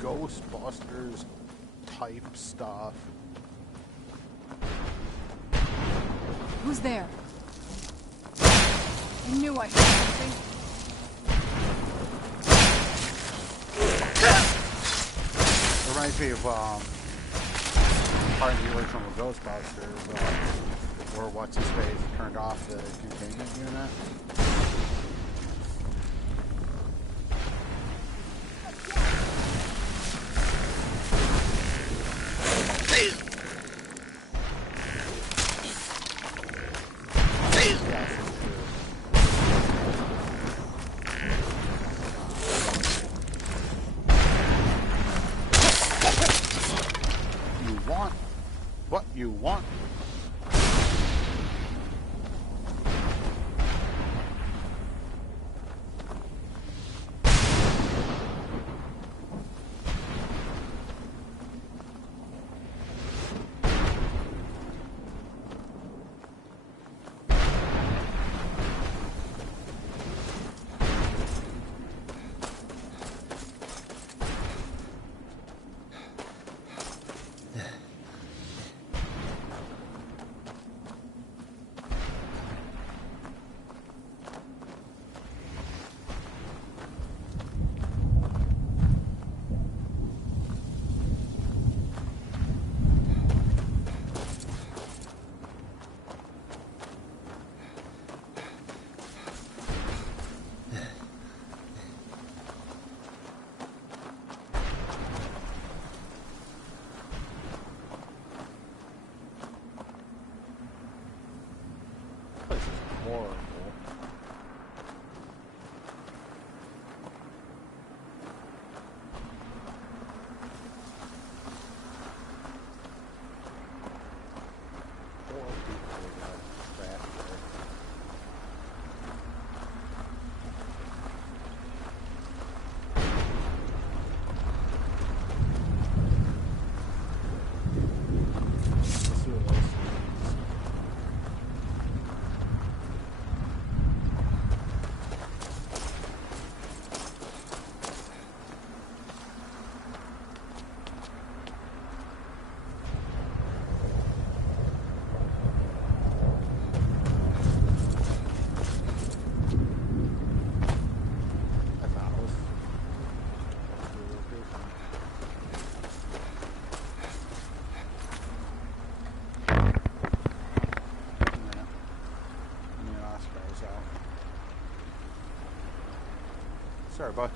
Ghostbusters type stuff. Who's there? I knew I heard something. Reminds me of part of the original Ghostbusters, where what's his face turned off the containment unit. What you want? Sorry, bud.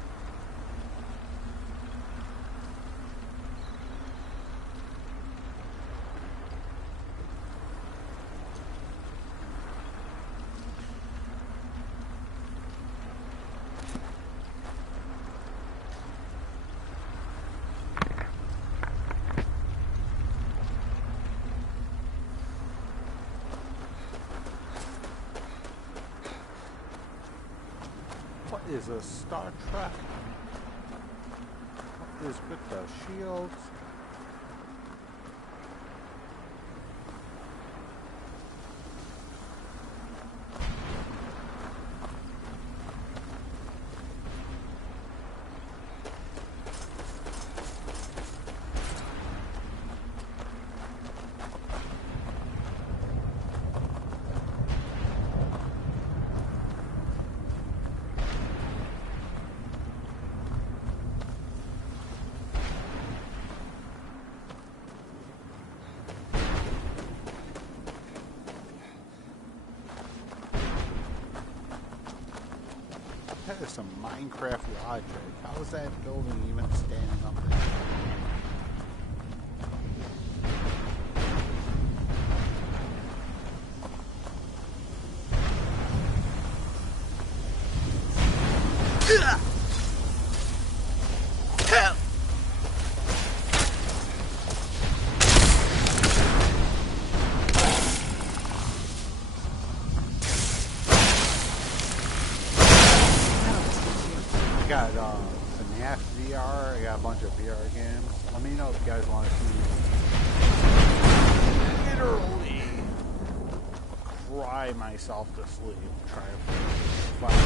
What is a Star Trek? What is with the shields? That is some Minecraft logic. How is that building even standing up there? I got FNAF VR, I got a bunch of VR games. Let me know if you guys want to see literally cry myself to sleep. Try to find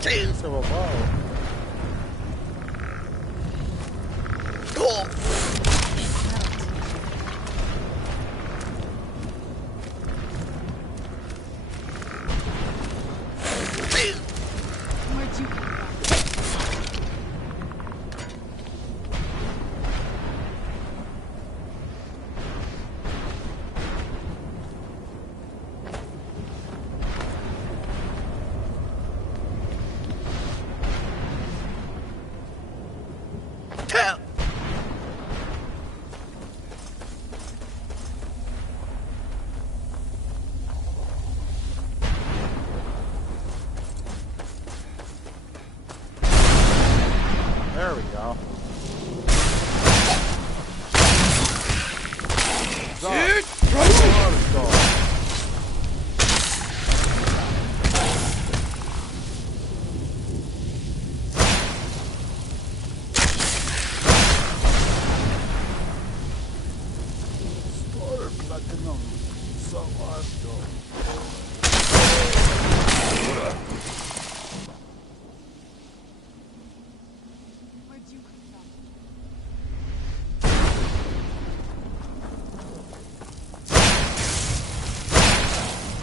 Taste of a bow. Where'd you come from? There we go. Dude!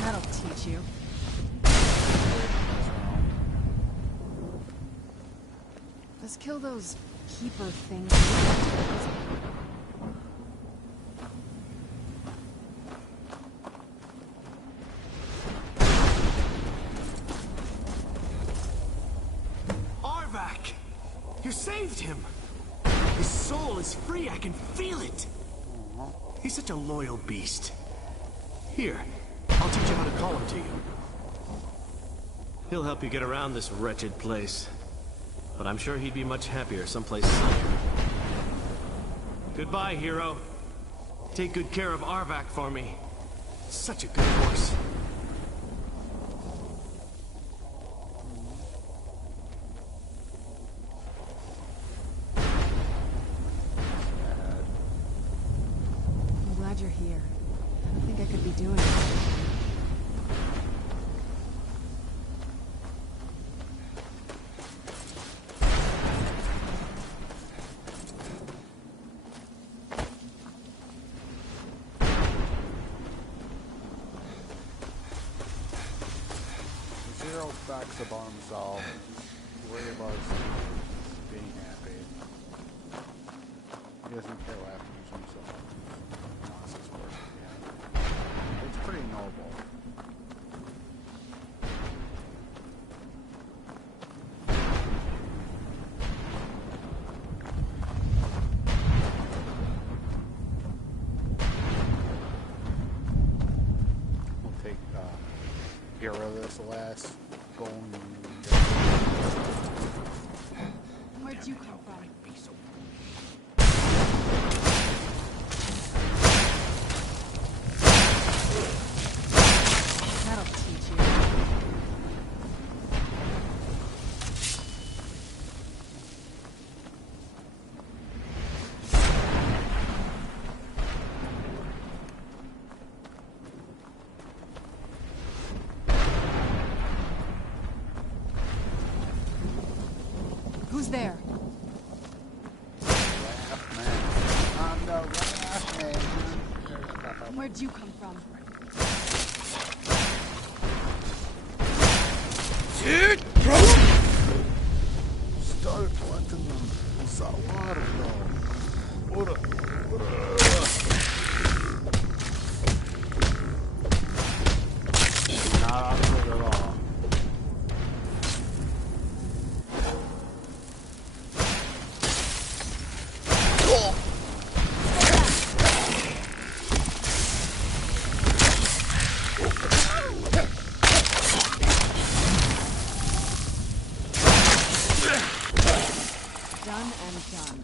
That'll teach you. Let's kill those keeper things. Arvak! You saved him! His soul is free, I can feel it! He's such a loyal beast. Here, I'll teach you how to call him to you. He'll help you get around this wretched place. But I'm sure he'd be much happier someplace sunnier. Goodbye, hero. Take good care of Arvak for me. Such a good horse. I'm glad you're here. I don't think I could be doing it. Zero facts about himself. Worry about being happy. He doesn't care what happens to himself. He wants his work to be happy. It's pretty noble. We'll take get rid of this last golden. Where'd you come from? That'll teach you. Who's there? Where'd you come from? Dude! Start collecting them. Sawardo. Ora. Not good at all. Done and done.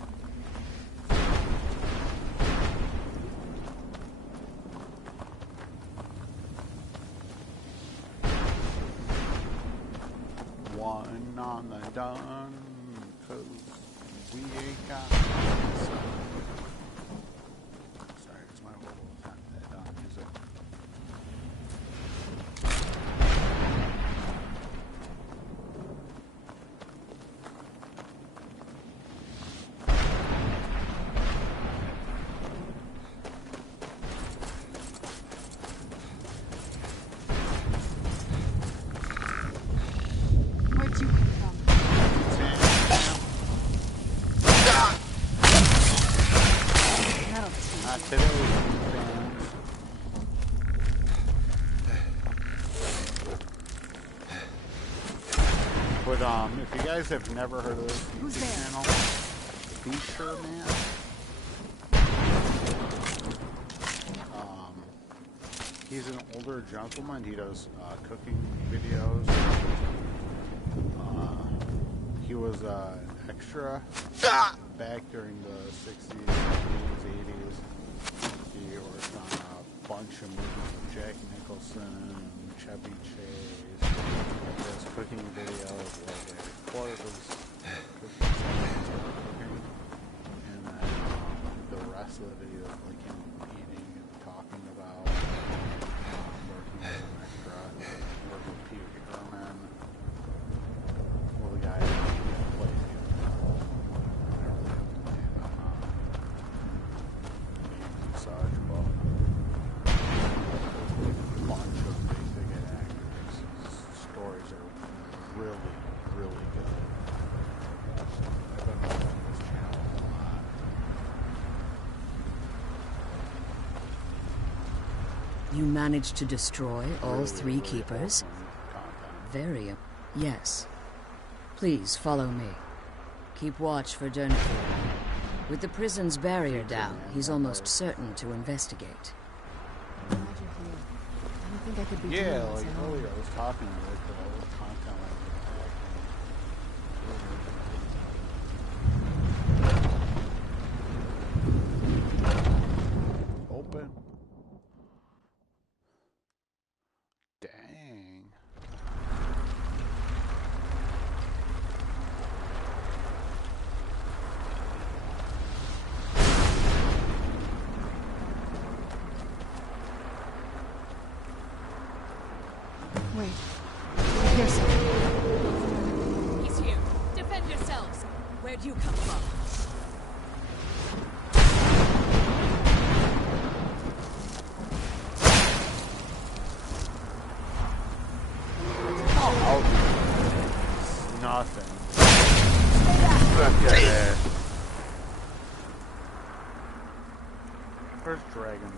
One on the done, 'cause we ain't got. Sorry, it's my whole time that done music. Where'd you come from? That'll teach Not you. today. But if you guys have never heard of this Who's YouTube there? channel, Feature Man. He's an older gentleman. He does cooking videos. He was extra back during the 60s, 70s, 80s. He worked on a bunch of movies with Jack Nicholson, Chevy Chase. His cooking videos where they record his cooking, and then the rest of the video is like him eating and talking about working as an extra, working with Pee Wee Herman. Well, the guy that plays such, but a bunch of big actors. His stories are really, really good. I've been watching his channel a lot. You managed to destroy all three keepers? Very, yes. Please follow me. Keep watch for Durnfield. With the prison's barrier down, he's almost certain to investigate. I'm glad you're here. I don't think I could be doing Yeah, this like alone. earlier I was talking with the old content like open. Dang. Wait. I hear something. He's here. Defend yourselves. Where'd you come from? Nothing. Back there. Where's Dragon Ren?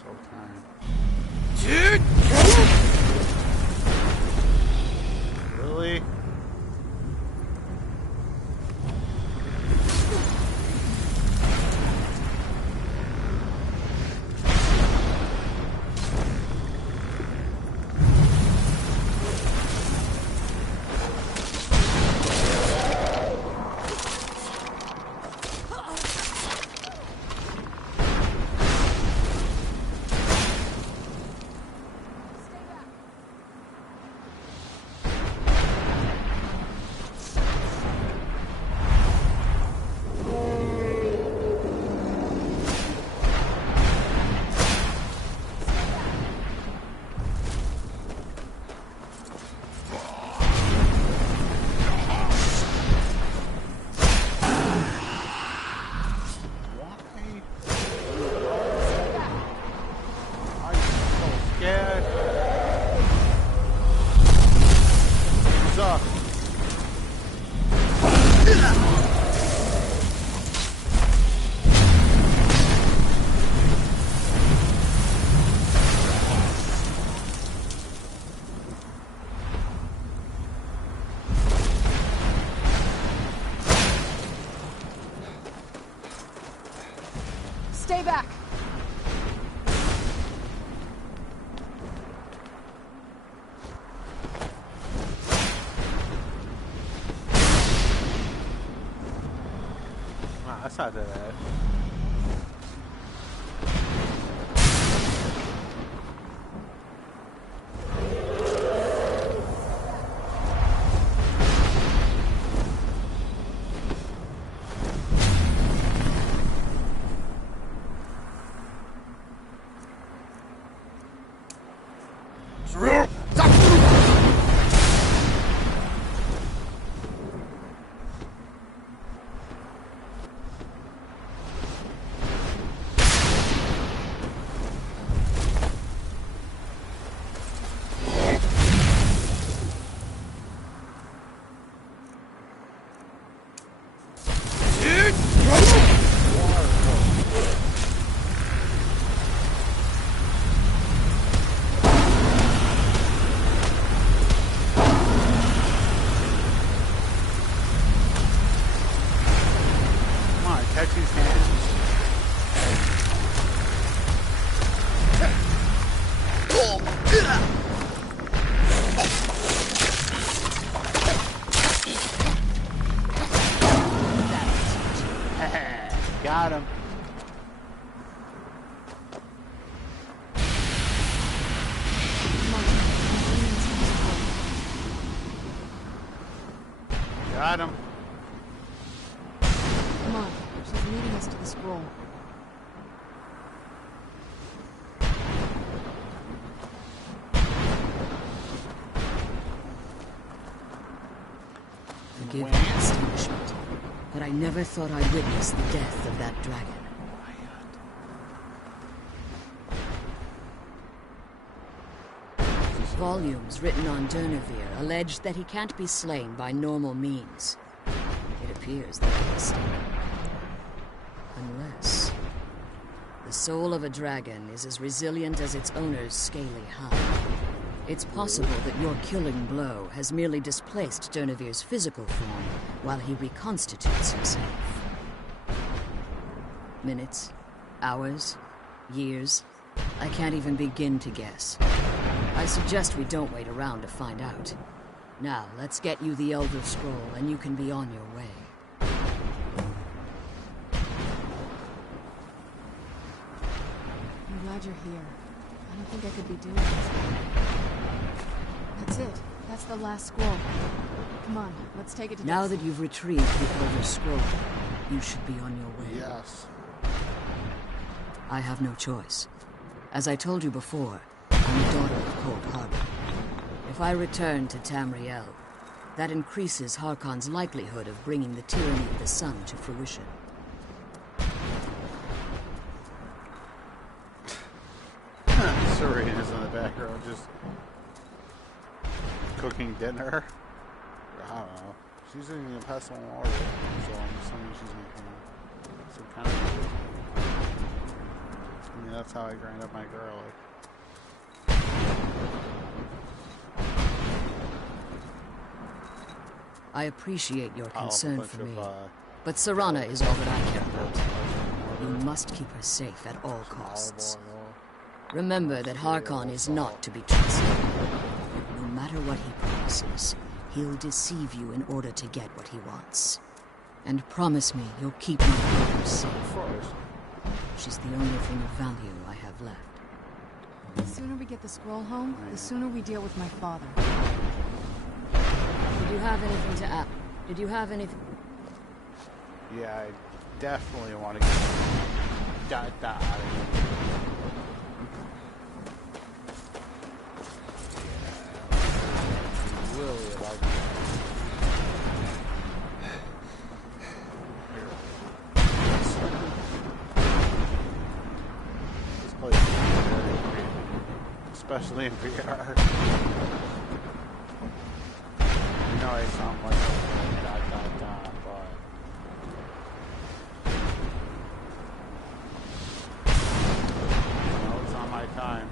So tired. Really? Stay back! Wow, that's not that bad. Got him. Got him. Come on, she's leading us to the scroll. Forgive my astonishment, but I never thought I'd witness the death of that dragon. Volumes written on Durnevere allege that he can't be slain by normal means. It appears that he is mistaken. Unless the soul of a dragon is as resilient as its owner's scaly hide. It's possible that your killing blow has merely displaced Durnevere's physical form while he reconstitutes himself. Minutes, hours, years, I can't even begin to guess. I suggest we don't wait around to find out. Now, let's get you the Elder Scroll and you can be on your way. I'm glad you're here. I don't think I could be doing this. That's it. That's the last scroll. Come on, let's take it to Now that you've retrieved the Elder Scroll, you should be on your way. Yes. I have no choice. As I told you before, I'm a daughter of Cold Harbor. If I return to Tamriel, that increases Harkon's likelihood of bringing the tyranny of the sun to fruition. Serena's in the background just cooking dinner. I don't know. She's eating a pestle and water, so I'm assuming she's making some kind of. I mean, that's how I grind up my garlic. I appreciate your concern for me, but Serana is all that I care about. You must keep her safe at all costs. Remember that Harkon is not to be trusted. No matter what he promises, he'll deceive you in order to get what he wants. And promise me you'll keep my daughter safe. She's the only thing of value I have left. The sooner we get the scroll home, the sooner we deal with my father. Did you have anything to add? Did you have anything? Yeah, I definitely want to get out of here. Really like that. This place is very creepy, especially in VR. You know I sound like a but no, it's not my time.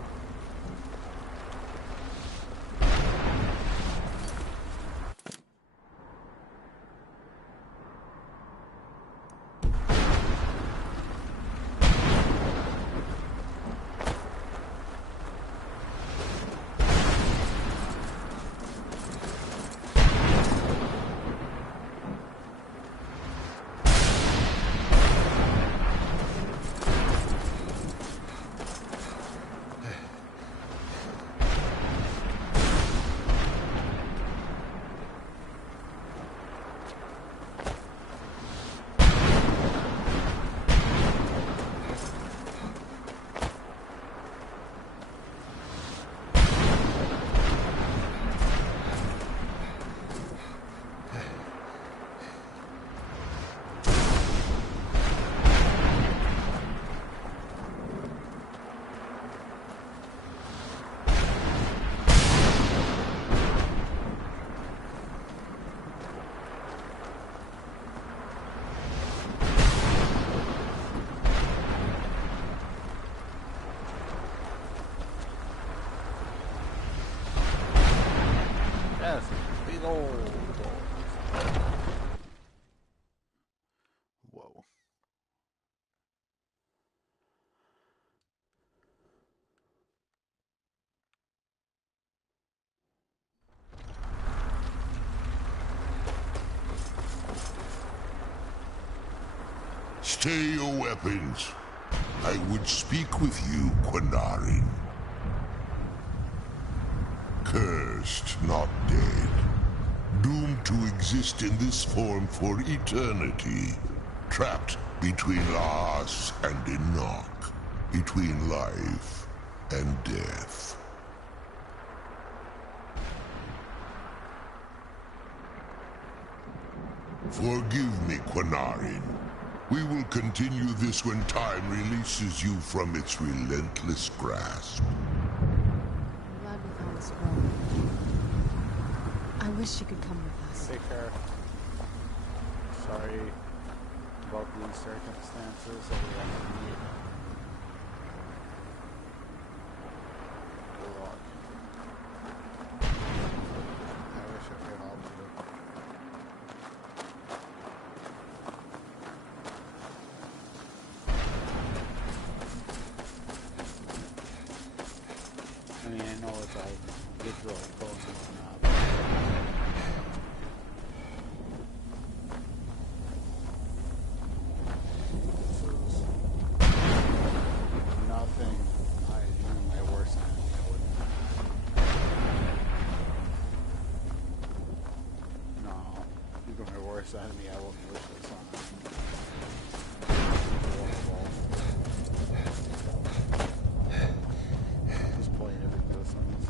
Big old doors. Whoa. Stay your weapons. I would speak with you, Quinarin. Cursed, not dead. Doomed to exist in this form for eternity. Trapped between Laas and Enoch. Between life and death. Forgive me, Quinarin. We will continue this when time releases you from its relentless grasp. I'm glad we found the scroll. I wish she could come with us. Take care. Sorry about these circumstances that we have to meet. Good luck. I wish I could help you. I mean, I know it's all visual code and whatnot, but this is nothing. Even my worst enemy, I wouldn't. No, even my worst enemy, I wouldn't wish this on. Horrible. Just plain of existence.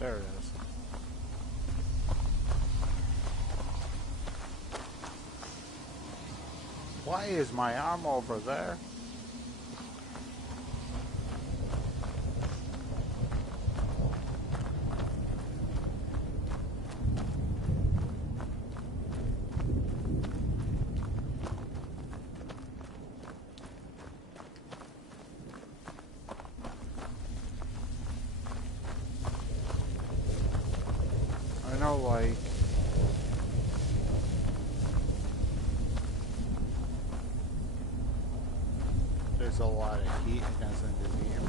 There it is. Why is my arm over there? I know, like, there's a lot of heat against Indonesia,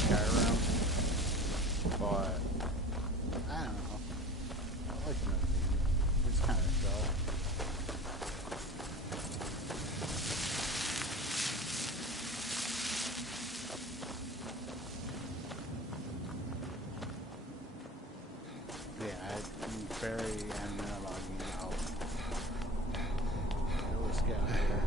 Skyrim, but I don't know. I like Indonesia. It's kind of dull. Yeah, I'm very adamant about being out. Let's get out of here.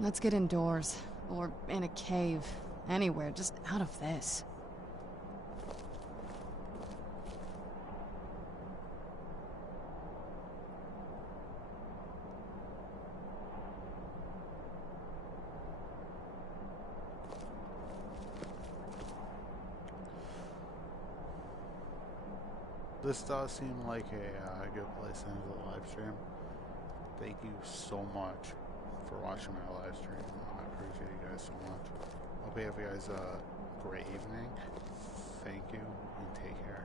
Let's get indoors. Or in a cave. Anywhere, just out of this. This does seem like a good place to end the live stream. Thank you so much for watching my live stream. I appreciate you guys so much. Hope you have you guys a great evening. Thank you and take care.